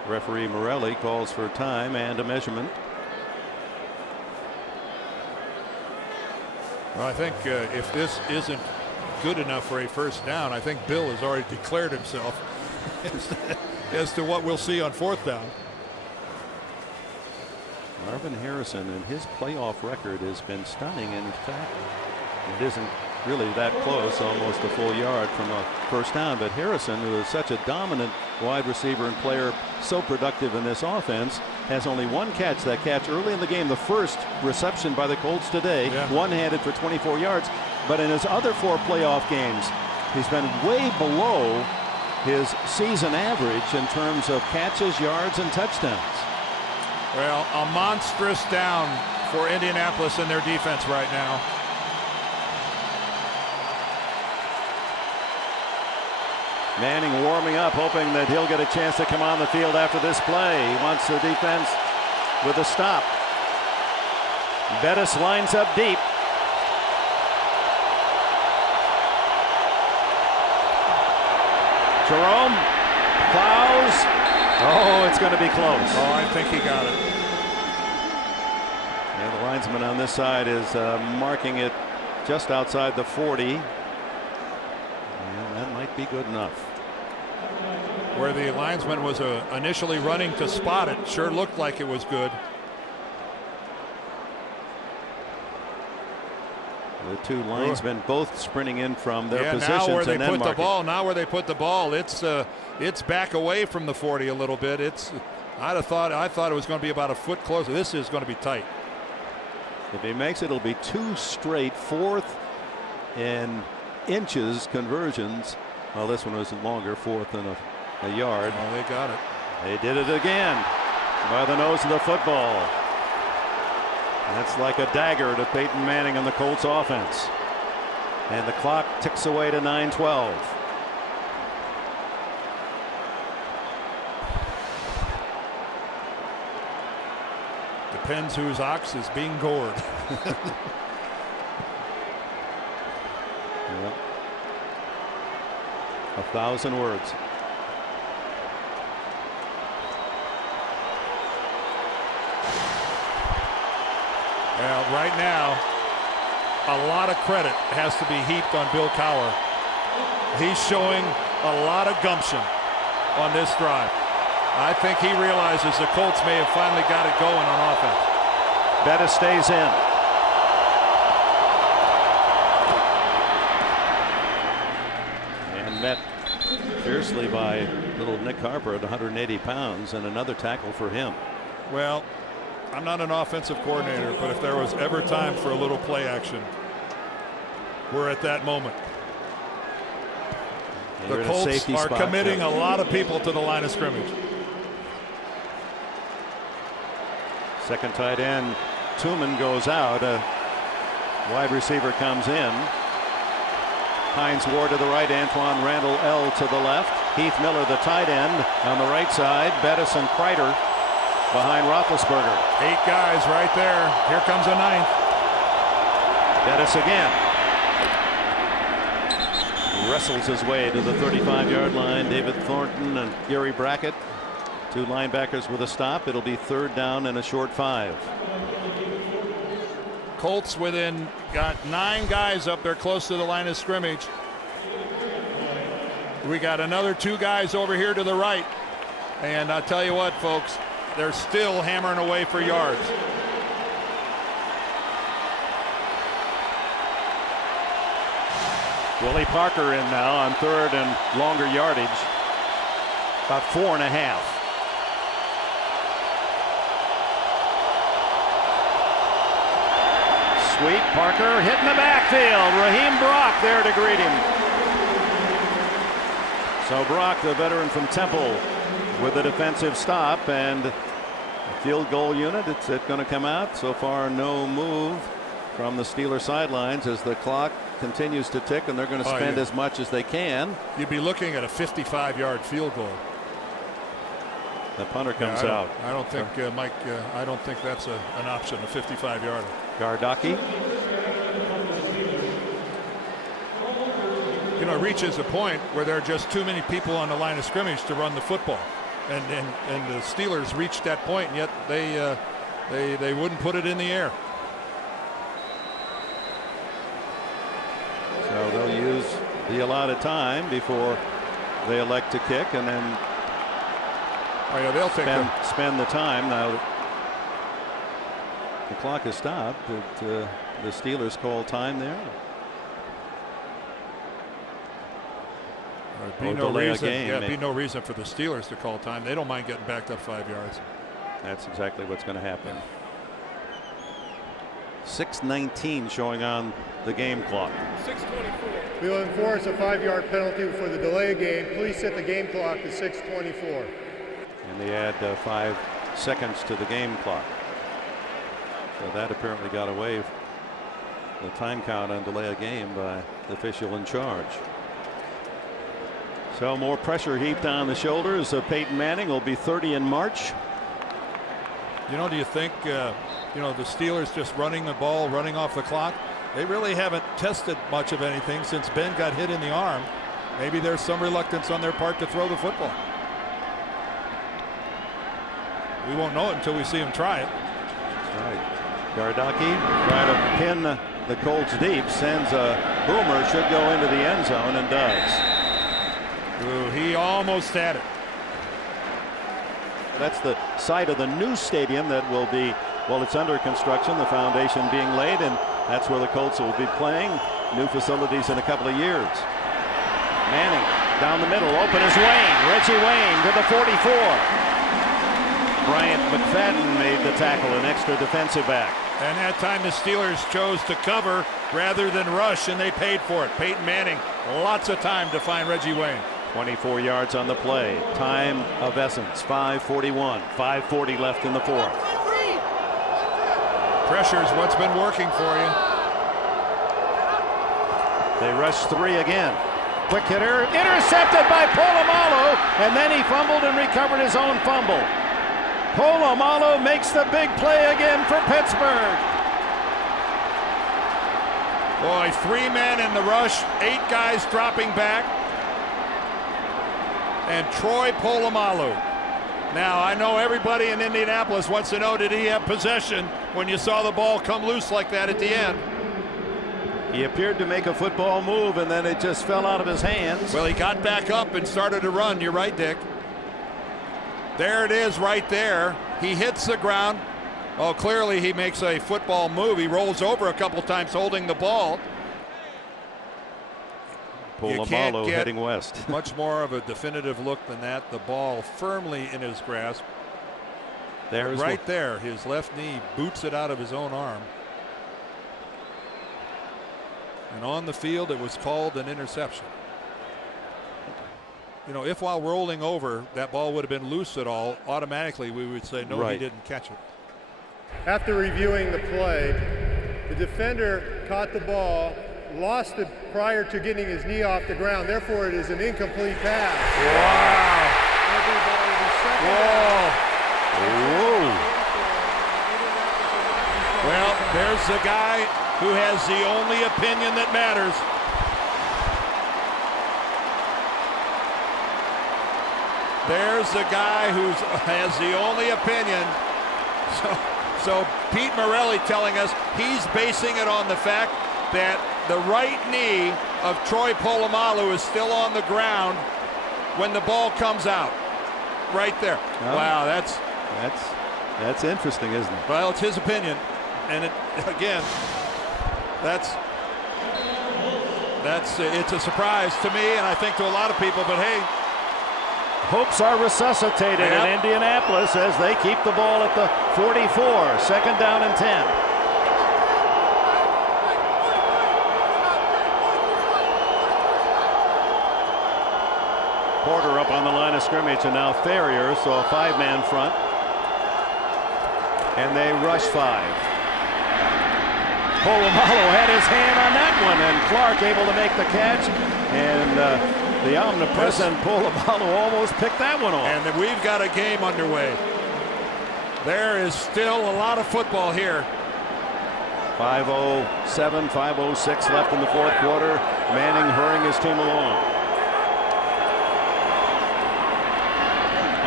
Referee Morelli calls for time and a measurement. Well, I think if this isn't good enough for a first down, I think Bill has already declared himself as to what we'll see on fourth down. Marvin Harrison and his playoff record has been stunning. In fact, it isn't really that close, almost a full yard from a first down. But Harrison, who is such a dominant wide receiver and player, so productive in this offense, has only one catch. That catch early in the game, the first reception by the Colts today, one-handed for 24 yards. But in his other 4 playoff games, he's been way below his season average in terms of catches, yards, and touchdowns. Well, a monstrous down for Indianapolis in their defense right now. Manning warming up, hoping that he'll get a chance to come on the field after this play. He wants the defense with a stop. Bettis lines up deep. Jerome plows. Oh, it's going to be close. Oh, I think he got it. And the linesman on this side is marking it just outside the 40. And that might be good enough. Where the linesman was initially running to spot it, sure looked like it was good. The 2 linesmen both sprinting in from their positions. Now where they put the ball, it's back away from the 40 a little bit. I thought it was going to be about a foot closer. This is going to be tight. If he makes it, it'll be 2 straight 4th and inches conversions. Well, this one was longer, 4th and a yard. Oh, they got it. They did it again by the nose of the football. That's like a dagger to Peyton Manning and the Colts offense. And the clock ticks away to 9:12. Depends whose ox is being gored. Yep. 1,000 words. Well, right now, a lot of credit has to be heaped on Bill Cowher. He's showing a lot of gumption on this drive. I think he realizes the Colts may have finally got it going on offense. Bettis stays in. And met fiercely by little Nick Harper at 180 pounds, and another tackle for him. Well, I'm not an offensive coordinator, but if there was ever time for a little play action, we're at that moment. The Colts are committing a lot of people to the line of scrimmage. Second tight end, Tooman goes out. A wide receiver comes in. Hines Ward to the right, Antoine Randall L to the left. Heath Miller, the tight end, on the right side. Bettis and Kreider behind Roethlisberger. 8 guys right there. Here comes a 9th. Bettis again. Wrestles his way to the 35-yard line. David Thornton and Gary Brackett, 2 linebackers with a stop. It'll be 3rd down and a short 5. Colts got 9 guys up there close to the line of scrimmage. We got another 2 guys over here to the right. And I'll tell you what, folks, they're still hammering away for yards. Willie Parker in now on 3rd and longer yardage. About 4.5. Sweet. Parker hit in the backfield. Raheem Brock there to greet him. So Brock, the veteran from Temple, with a defensive stop, and the field goal unit. It's going to come out. So far, no move from the Steelers sidelines as the clock continues to tick, and they're going to spend as much as they can. You'd be looking at a 55-yard field goal. The punter comes out. I don't think, Mike, I don't think that's an option, a 55-yarder. Gardocki. You know, it reaches a point where there are just too many people on the line of scrimmage to run the football. and the Steelers reached that point, and yet they wouldn't put it in the air. So they'll use the allotted time before they elect to kick, and then They'll spend the time. Now the clock is stopped, but the Steelers call time there. Be no reason for the Steelers to call time. They don't mind getting backed up 5 yards. That's exactly what's going to happen. 6:19 showing on the game clock. 6:24. We will enforce a 5-yard penalty for the delay of game. Please set the game clock to 6:24. And they add 5 seconds to the game clock. So that apparently got away the time count on delay of game by the official in charge. So more pressure heaped on the shoulders of Peyton Manning. Will be 30 in March. Do you think the Steelers just running the ball, running off the clock? They really haven't tested much of anything since Ben got hit in the arm. Maybe there's some reluctance on their part to throw the football. We won't know it until we see him try it. All right. Gardocki trying to pin the Colts deep, sends a boomer, should go into the end zone, and does. Ooh, he almost had it. That's the site of the new stadium that will be, well, it's under construction, the foundation being laid, and that's where the Colts will be playing. New facilities in a couple of years. Manning down the middle, open is Wayne. Reggie Wayne to the 44. Bryant McFadden made the tackle, an extra defensive back. And that time the Steelers chose to cover rather than rush, and they paid for it. Peyton Manning, lots of time to find Reggie Wayne. 24 yards on the play. Time of essence, 5:41. 5:40 left in the fourth. Pressure's what's been working for you. They rush 3 again. Quick hitter, intercepted by Polamalu, and then he fumbled and recovered his own fumble. Polamalu makes the big play again for Pittsburgh. Boy, 3 men in the rush, 8 guys dropping back. And Troy Polamalu. Now, I know everybody in Indianapolis wants to know, did he have possession when you saw the ball come loose like that at the end? He appeared to make a football move, and then it just fell out of his hands. Well, he got back up and started to run. You're right, Dick. There it is right there. He hits the ground. Oh, clearly he makes a football move. He rolls over a couple times holding the ball. Polamalu heading west. Much more of a definitive look than that. The ball firmly in his grasp. There's right there, his left knee boots it out of his own arm. And on the field, it was called an interception. If while rolling over, that ball would have been loose at all, automatically we would say, no, right. He didn't catch it. After reviewing the play, the defender caught the ball, lost it prior to getting his knee off the ground. Therefore, it is an incomplete pass. Wow. Whoa. Well, there's the guy who has the only opinion that matters. There's the guy who has the only opinion. So Pete Morelli telling us he's basing it on the fact that the right knee of Troy Polamalu is still on the ground when the ball comes out. Right there. Oh. Wow, that's interesting, isn't it? Well, it's his opinion, and again, it's a surprise to me, and I think to a lot of people. But hey, hopes are resuscitated in Indianapolis as they keep the ball at the 44. Second down and 10. Porter up on the line of scrimmage, and now Ferrier, so a 5-man front. And they rush 5. Polamalu had his hand on that one, and Clark able to make the catch. And the omnipresent Polamalu almost picked that one off. And we've got a game underway. There is still a lot of football here. 5:07, 5:06 left in the fourth quarter. Manning hurrying his team along.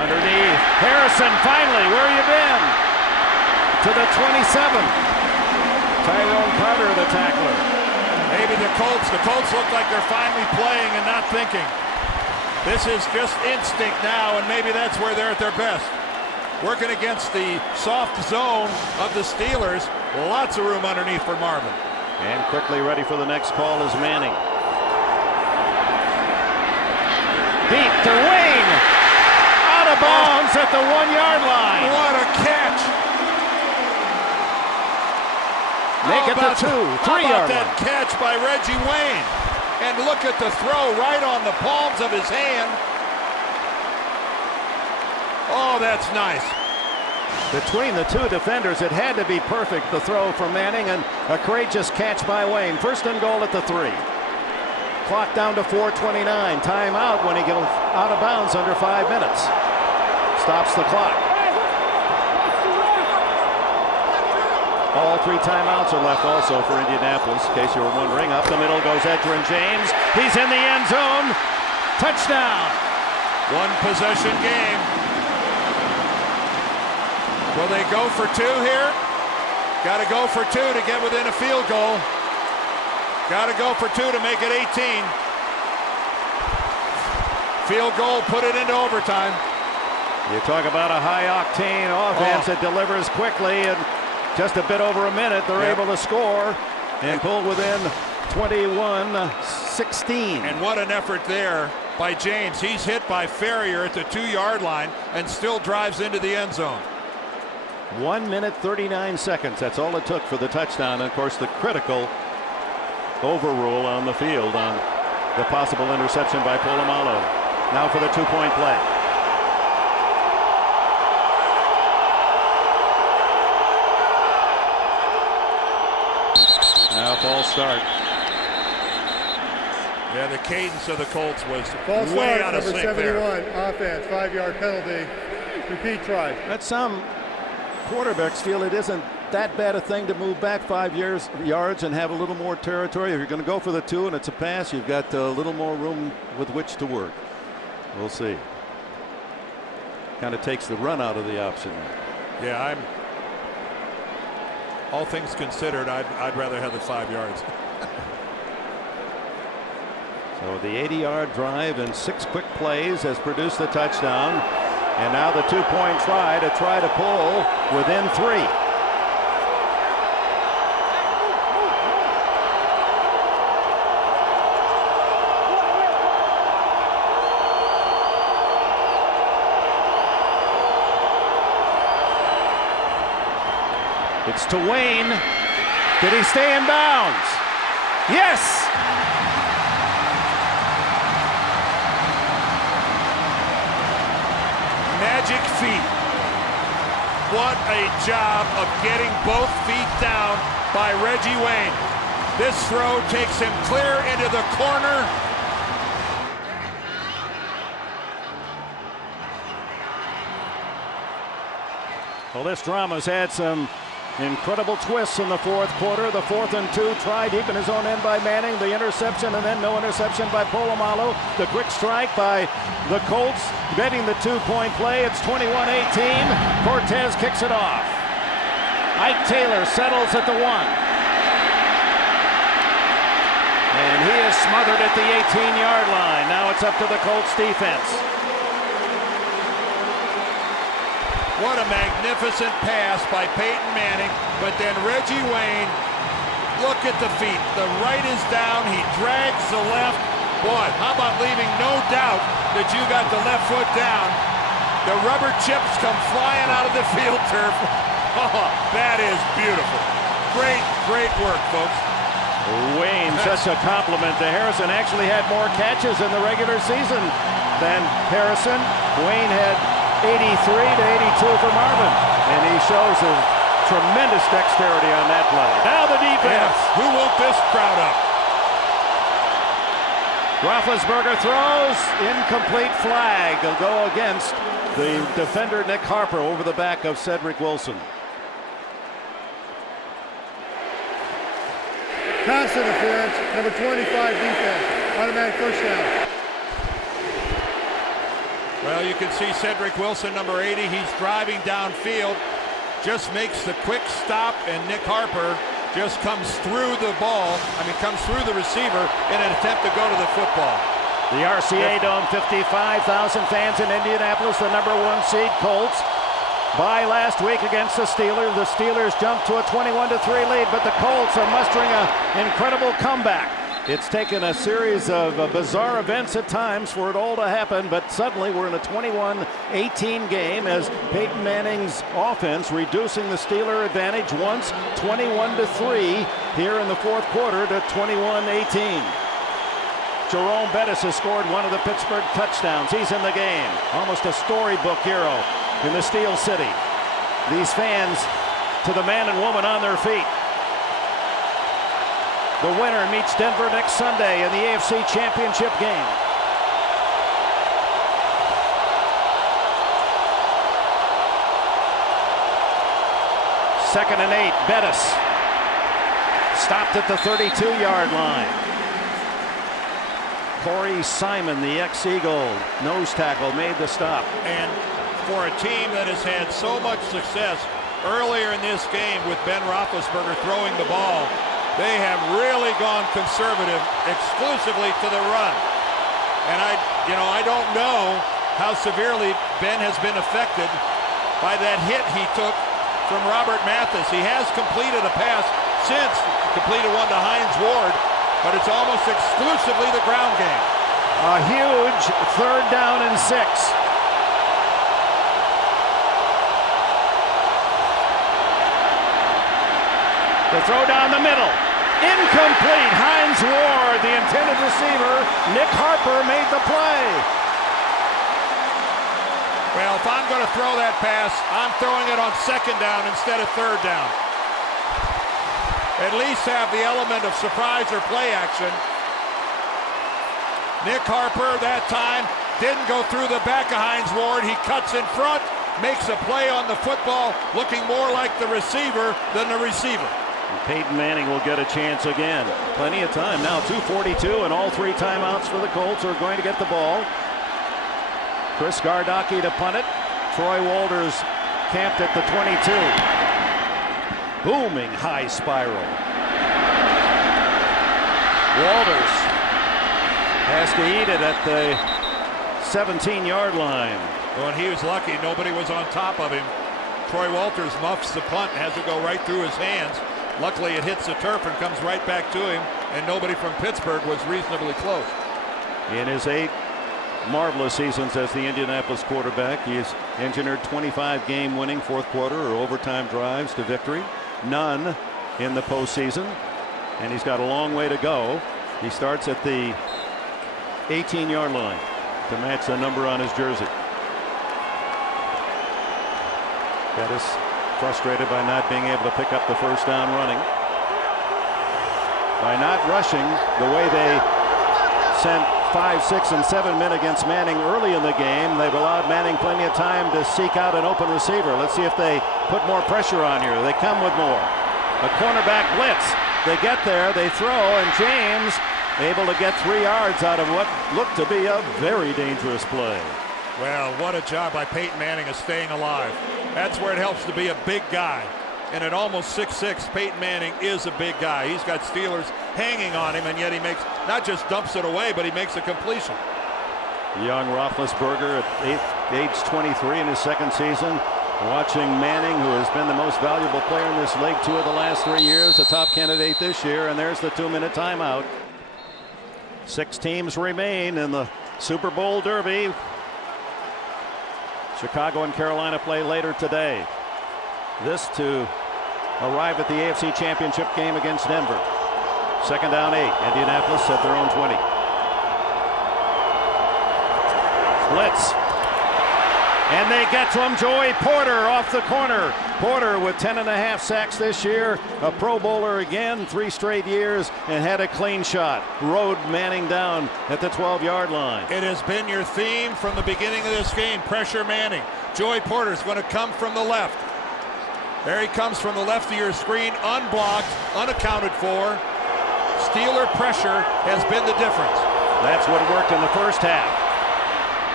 Underneath. Harrison finally, where you been? To the 27. Tyrone Carter, the tackler. Maybe the Colts look like they're finally playing and not thinking. This is just instinct now, and maybe that's where they're at their best. Working against the soft zone of the Steelers. Lots of room underneath for Marvin. And quickly ready for the next call is Manning. Deep to Wayne. Out of bounds at the 1-yard line. What a catch. Make it the 3-yard that line. catch by Reggie Wayne. And look at the throw right on the palms of his hand. Oh, that's nice. Between the two defenders, it had to be perfect, the throw from Manning, and a courageous catch by Wayne. First and goal at the 3. Clock down to 4:29. Timeout when he goes out of bounds under 5 minutes. Stops the clock. All 3 timeouts are left also for Indianapolis, in case you were wondering. Up the middle goes Edgerrin James. He's in the end zone. Touchdown. One possession game. Will they go for 2 here? Got to go for 2 to get within a field goal. Got to go for 2 to make it 18. Field goal, put it into overtime. You talk about a high-octane offense that delivers quickly, and just a bit over a minute, they're able to score and pull within 21-16. And what an effort there by James. He's hit by Ferrier at the 2-yard line and still drives into the end zone. 1 minute 39 seconds. That's all it took for the touchdown. And of course, the critical overrule on the field on the possible interception by Polamalu. Now for the 2-point play. Now false start. Yeah, the cadence of the Colts was False way start, out of number sync 71, there. offense, 5-yard penalty. Repeat try. That's some quarterbacks feel it isn't that bad a thing to move back 5 yards and have a little more territory. If you're going to go for the 2 and it's a pass, you've got a little more room with which to work. We'll see. Kind of takes the run out of the option. Yeah, all things considered, I'd rather have the 5 yards. So the 80-yard drive and 6 quick plays has produced the touchdown. And now the 2-point try to pull within 3. It's to Wayne. Did he stay in bounds? Yes! Magic feet. What a job of getting both feet down by Reggie Wayne. This throw takes him clear into the corner. Well, this drama's had some incredible twists in the 4th quarter. The 4th and 2 try deep in his own end by Manning. The interception and then no interception by Polamalu. The quick strike by the Colts. Getting the 2-point play. It's 21-18. Cortez kicks it off. Ike Taylor settles at the 1. And he is smothered at the 18-yard line. Now it's up to the Colts defense. What a magnificent pass by Peyton Manning, but then Reggie Wayne, look at the feet. The right is down, he drags the left. Boy, how about leaving no doubt that you got the left foot down. The rubber chips come flying out of the field turf. Oh, that is beautiful. Great, great work, folks. Wayne, such a compliment to Harrison. Actually had more catches in the regular season than Harrison. Wayne had 83 to 82 for Marvin, and he shows a tremendous dexterity on that play. Now the defense. Yeah. Who woke this crowd up? Roethlisberger throws, incomplete flag. He'll go against the defender Nick Harper over the back of Cedric Wilson. Pass interference, number 25 defense. Automatic first down. Well, you can see Cedric Wilson, number 80. He's driving downfield, just makes the quick stop, and Nick Harper just comes through the ball. Comes through the receiver in an attempt to go to the football. The RCA Dome, 55,000 fans in Indianapolis. The number 1 seed Colts bye last week against the Steelers. The Steelers jumped to a 21-3 lead, but the Colts are mustering an incredible comeback. It's taken a series of bizarre events at times for it all to happen, but suddenly we're in a 21-18 game as Peyton Manning's offense reducing the Steeler advantage once, 21-3 here in the fourth quarter to 21-18. Jerome Bettis has scored one of the Pittsburgh touchdowns. He's in the game. Almost a storybook hero in the Steel City. These fans to the man and woman on their feet. The winner meets Denver next Sunday in the AFC Championship game. Second and 8, Bettis stopped at the 32-yard line. Corey Simon, the ex-Eagle nose tackle, made the stop. And for a team that has had so much success earlier in this game with Ben Roethlisberger throwing the ball, they have really gone conservative exclusively to the run. And I don't know how severely Ben has been affected by that hit he took from Robert Mathis. He has completed a pass since, completed one to Hines Ward, but it's almost exclusively the ground game. A huge 3rd down and 6. The throw down the middle. Incomplete. Hines Ward, the intended receiver. Nick Harper made the play. Well, if I'm going to throw that pass, I'm throwing it on 2nd down instead of 3rd down. At least have the element of surprise or play action. Nick Harper that time didn't go through the back of Hines Ward. He cuts in front, makes a play on the football, looking more like the receiver than the receiver. Peyton Manning will get a chance again. Plenty of time now, 2:42, and all 3 timeouts for the Colts are going to get the ball. Chris Gardocki to punt it. Troy Walters camped at the 22. Booming high spiral. Walters has to eat it at the 17-yard line. Well, and he was lucky nobody was on top of him. Troy Walters muffs the punt and has it go right through his hands. Luckily, it hits the turf and comes right back to him, and nobody from Pittsburgh was reasonably close. In his 8 marvelous seasons as the Indianapolis quarterback, he has engineered 25 game-winning fourth quarter or overtime drives to victory. None in the postseason, and he's got a long way to go. He starts at the 18-yard line to match the number on his jersey. Bettis frustrated by not being able to pick up the first down running. By not rushing the way they sent 5, 6, and 7 men against Manning early in the game, they've allowed Manning plenty of time to seek out an open receiver. Let's see if they put more pressure on here. They come with more. A cornerback blitz. They get there, they throw, and James able to get 3 yards out of what looked to be a very dangerous play. Well, what a job by Peyton Manning of staying alive. That's where it helps to be a big guy. And at almost 6'6", Peyton Manning is a big guy. He's got Steelers hanging on him, and yet he makes, not just dumps it away, but he makes a completion. Young Roethlisberger at age 23 in his 2nd season. Watching Manning, who has been the most valuable player in this league 2 of the last 3 years, a top candidate this year, and there's the 2-minute timeout. 6 teams remain in the Super Bowl Derby. Chicago and Carolina play later today. This to arrive at the AFC Championship game against Denver. 2nd down 8. Indianapolis at their own 20. Blitz. And they get to him. Joey Porter off the corner. Porter with 10.5 sacks this year. A Pro Bowler again, 3 straight years, and had a clean shot. Rode Manning down at the 12-yard line. It has been your theme from the beginning of this game. Pressure Manning. Joey Porter's going to come from the left. There he comes from the left of your screen, unblocked, unaccounted for. Steeler pressure has been the difference. That's what worked in the first half.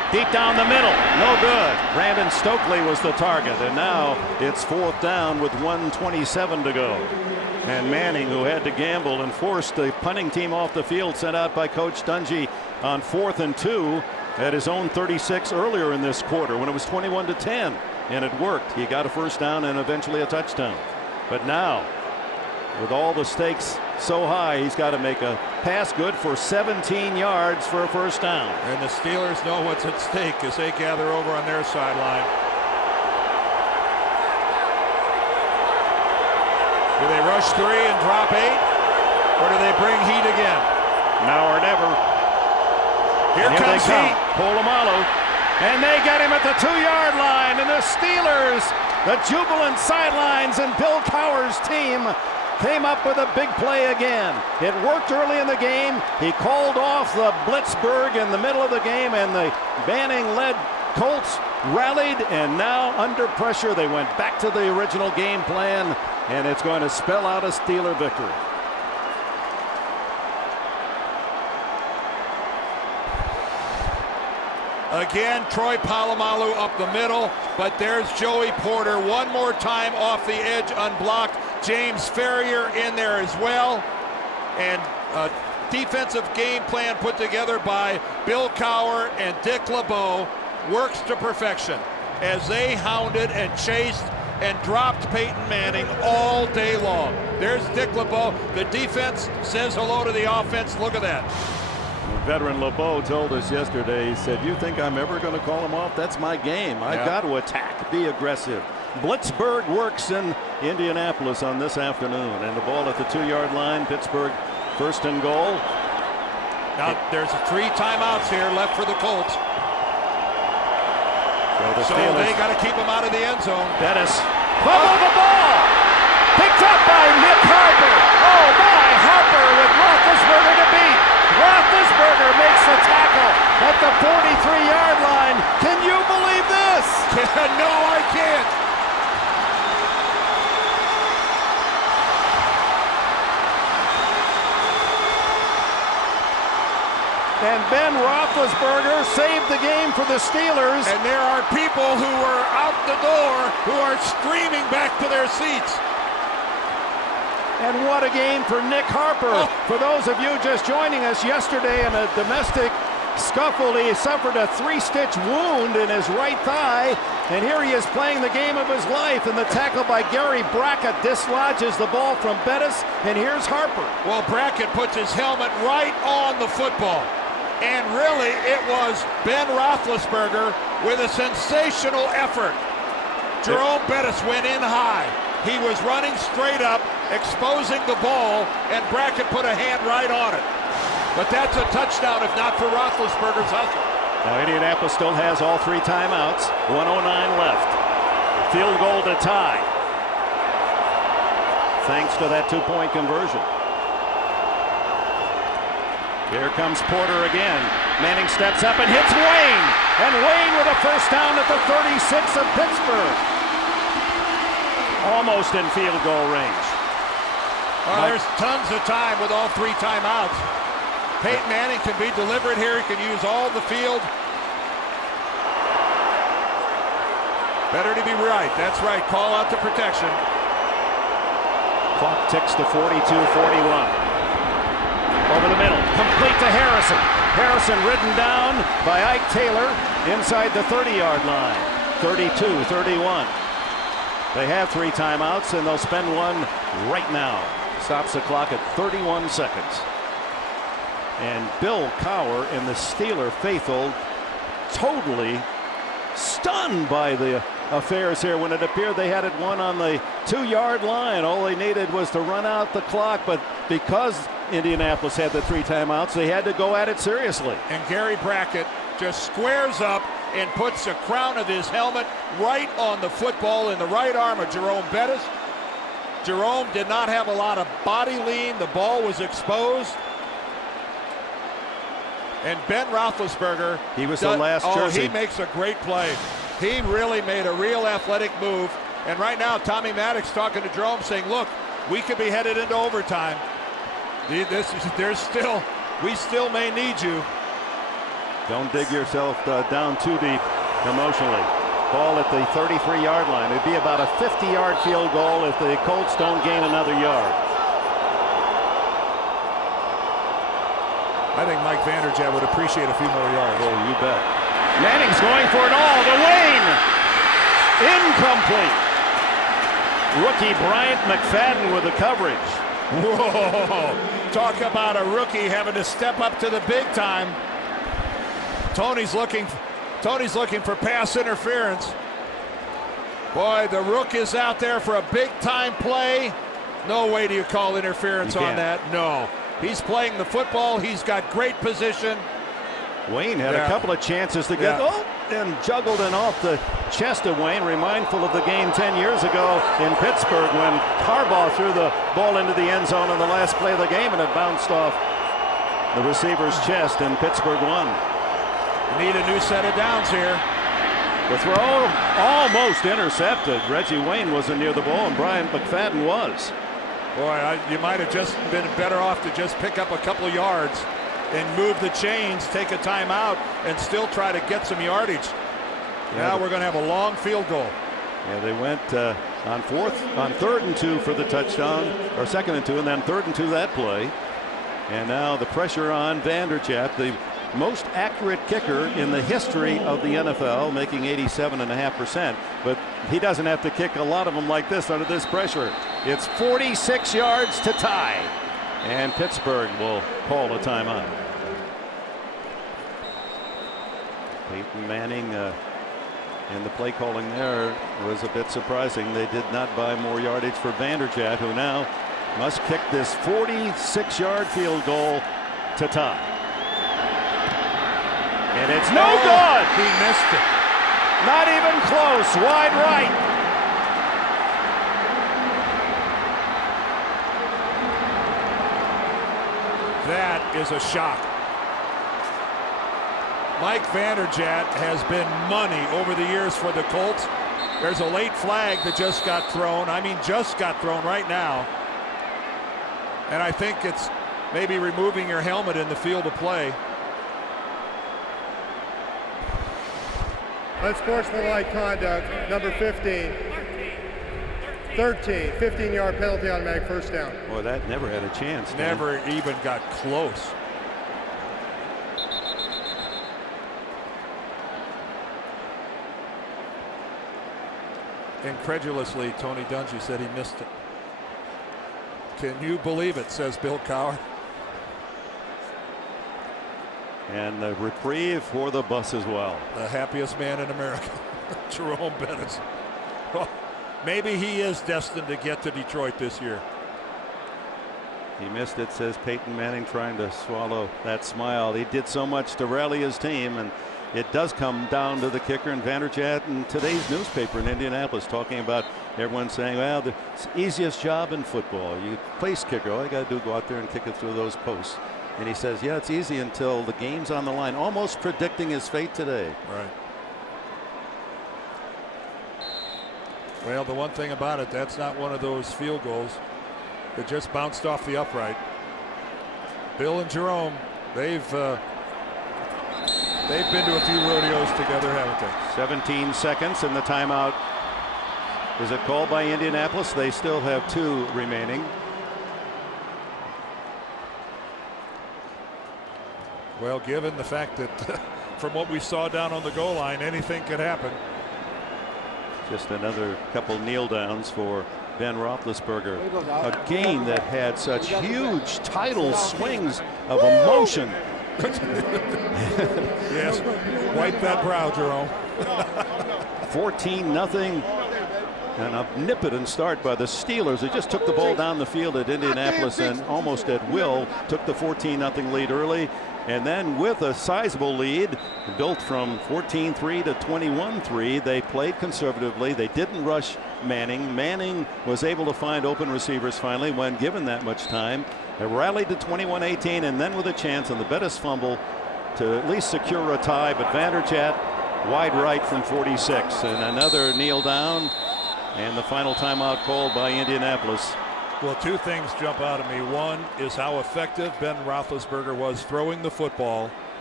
Deep down the middle, no good. Brandon Stokely was the target, and now it's 4th down with 1:27 to go. And Manning, who had to gamble and forced the punting team off the field, sent out by Coach Dungy on 4th and 2 at his own 36 earlier in this quarter when it was 21-10, and it worked. He got a first down and eventually a touchdown. But now, with all the stakes so high, he's got to make a pass good for 17 yards for a first down. And the Steelers know what's at stake as they gather over on their sideline. Do they rush 3 and drop 8? Or do they bring heat again? Now or never. Here comes heat. Polamalu. And they get him at the 2-yard line. And the Steelers, the jubilant sidelines, and Bill Cowher's team came up with a big play again. It worked early in the game. He called off the Blitzburg in the middle of the game, and the Manning-led Colts rallied, and now under pressure they went back to the original game plan, and it's going to spell out a Steeler victory. Again, Troy Polamalu up the middle, but there's Joey Porter one more time off the edge unblocked. James Ferrier in there as well. And a defensive game plan put together by Bill Cowher and Dick LeBeau works to perfection as they hounded and chased and dropped Peyton Manning all day long. There's Dick LeBeau. The defense says hello to the offense. Look at that. Veteran LeBeau told us yesterday, he said, "You think I'm ever going to call him off? That's my game. I've got to attack, be aggressive." Blitzburg works in Indianapolis on this afternoon, and the ball at the 2-yard line. Pittsburgh 1st and goal. Now there's 3 timeouts here left for the Colts. So they got to keep him out of the end zone. Bettis fumbled the ball. Picked up by Nick Harper. Oh my, Harper with Roethlisberger to beat. Roethlisberger makes the tackle at the 43-yard line. Can you believe this? No, I can't. And Ben Roethlisberger saved the game for the Steelers. And there are people who are out the door who are screaming back to their seats. And what a game for Nick Harper. Oh. For those of you just joining us, yesterday in a domestic scuffle, he suffered a 3-stitch wound in his right thigh. And here he is playing the game of his life. And the tackle by Gary Brackett dislodges the ball from Bettis. And here's Harper. Well, Brackett puts his helmet right on the football. And really, it was Ben Roethlisberger with a sensational effort. Jerome Bettis went in high. He was running straight up, exposing the ball, and Brackett put a hand right on it. But that's a touchdown if not for Roethlisberger's hustle. Now Indianapolis still has all 3 timeouts. 1:09 left. Field goal to tie. Thanks to that 2-point conversion. Here comes Porter again. Manning steps up and hits Wayne. And Wayne with a first down at the 36 of Pittsburgh. Almost in field goal range. Well, there's tons of time with all 3 timeouts. Peyton Manning can be deliberate here. He can use all the field. Better to be right. That's right. Call out the protection. Clock ticks to 42-41. Over the middle, complete to Harrison. Harrison ridden down by Ike Taylor inside the 30-yard line. 32-31. They have 3 timeouts, and they'll spend one right now. Stops the clock at 31 seconds. And Bill Cowher and the Steeler faithful totally stunned by the affairs here when it appeared they had it won on the 2-yard line. All they needed was to run out the clock, but because Indianapolis had the 3 timeouts, they had to go at it seriously. And Gary Brackett just squares up and puts the crown of his helmet right on the football in the right arm of Jerome Bettis. Jerome did not have a lot of body lean. The ball was exposed. And Ben Roethlisberger, he was the last jersey. He makes a great play. He really made a real athletic move. And right now, Tommy Maddox talking to Jerome saying, look, we could be headed into overtime. We still may need you. Don't dig yourself down too deep emotionally. Ball at the 33-yard line. It'd be about a 50-yard field goal if the Colts don't gain another yard. I think Mike Vanderjagt would appreciate a few more yards. Oh, you bet. Manning's going for it all to Wayne. Incomplete. Rookie Bryant McFadden with the coverage. Whoa! Talk about a rookie having to step up to the big time. Tony's looking for pass interference. Boy, the rook is out there for a big-time play. No way do you call interference on that. No. He's playing the football. He's got great position. Wayne had a couple of chances to get and juggled and off the chest of Wayne, remindful of the game 10 years ago in Pittsburgh when Harbaugh threw the ball into the end zone on the last play of the game and it bounced off the receiver's chest and Pittsburgh won. Need a new set of downs here. The throw almost intercepted. Reggie Wayne wasn't near the ball and Bryant McFadden was. Boy, you might have just been better off to just pick up a couple of yards and move the chains, take a timeout, and still try to get some yardage. Now we're going to have a long field goal. Yeah, they went on 3rd and 2 for the touchdown, or 2nd and 2, and then 3rd and 2 that play. And now the pressure on Vanderjagt, the most accurate kicker in the history of the NFL, making 87.5%. But he doesn't have to kick a lot of them like this under this pressure. It's 46 yards to tie. And Pittsburgh will call a timeout. Peyton Manning and the play calling there was a bit surprising. They did not buy more yardage for Vanderjagt, who now must kick this 46-yard field goal to tie. And it's no good. He missed it. Not even close. Wide right. That is a shock. Mike Vanderjagt has been money over the years for the Colts. There's a late flag that just got thrown. I mean, just got thrown right now. And I think it's maybe removing your helmet in the field of play. Unsportsmanlike conduct, number 15. 15-yard penalty automatic first down. Boy, that never had a chance. Dan. Never even got close. Incredulously, Tony Dungy said he missed it. Can you believe it, says Bill Cowher. And the reprieve for the bus as well. The happiest man in America, Jerome Bettis. Well, maybe he is destined to get to Detroit this year. He missed it, says Peyton Manning, trying to swallow that smile. He did so much to rally his team, and it does come down to the kicker. And Vanderjagt in today's newspaper in Indianapolis talking about everyone saying, well, the easiest job in football. You place kicker. All you got to do is go out there and kick it through those posts. And he says, yeah, it's easy until the game's on the line, almost predicting his fate today. Right. Well, the one thing about it, that's not one of those field goals that just bounced off the upright. Bill and Jerome, they've been to a few rodeos together, haven't they? 17 seconds, and the timeout. Is it called by Indianapolis? They still have 2 remaining. Well, given the fact that from what we saw down on the goal line, anything could happen. Just another couple kneel downs for Ben Roethlisberger. A game that had such huge tidal swings of emotion. Yes, wipe that brow, Jerome. 14-0. An omnipotent start by the Steelers. They just took the ball down the field at Indianapolis and almost at will took the 14-0 lead early. And then with a sizable lead built from 14-3 to 21-3, they played conservatively. They didn't rush Manning. Manning was able to find open receivers finally when given that much time. They rallied to 21-18 and then with a chance on the Bettis fumble to at least secure a tie. But Vanderjagt wide right from 46 and another kneel down. And the final timeout called by Indianapolis. Well, 2 things jump out at me. One is how effective Ben Roethlisberger was throwing the football.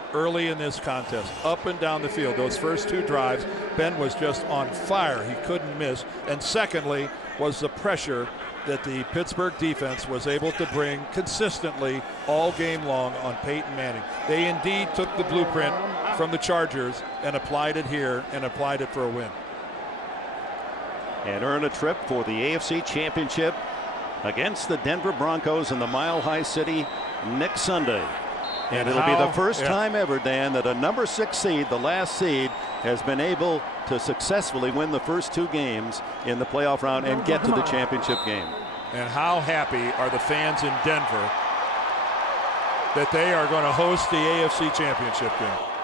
early in this contest, up and down the field. Those first 2 drives, Ben was just on fire. He couldn't miss. And secondly was the pressure that the Pittsburgh defense was able to bring consistently all game long on Peyton Manning. They indeed took the blueprint from the Chargers and applied it here and applied it for a win. And earn a trip for the AFC Championship against the Denver Broncos in the Mile High City next Sunday. And it'll be the first time ever, Dan, that a number 6 seed, the last seed, has been able to successfully win the first 2 games in the playoff round and get to the championship game. And how happy are the fans in Denver that they are going to host the AFC Championship game.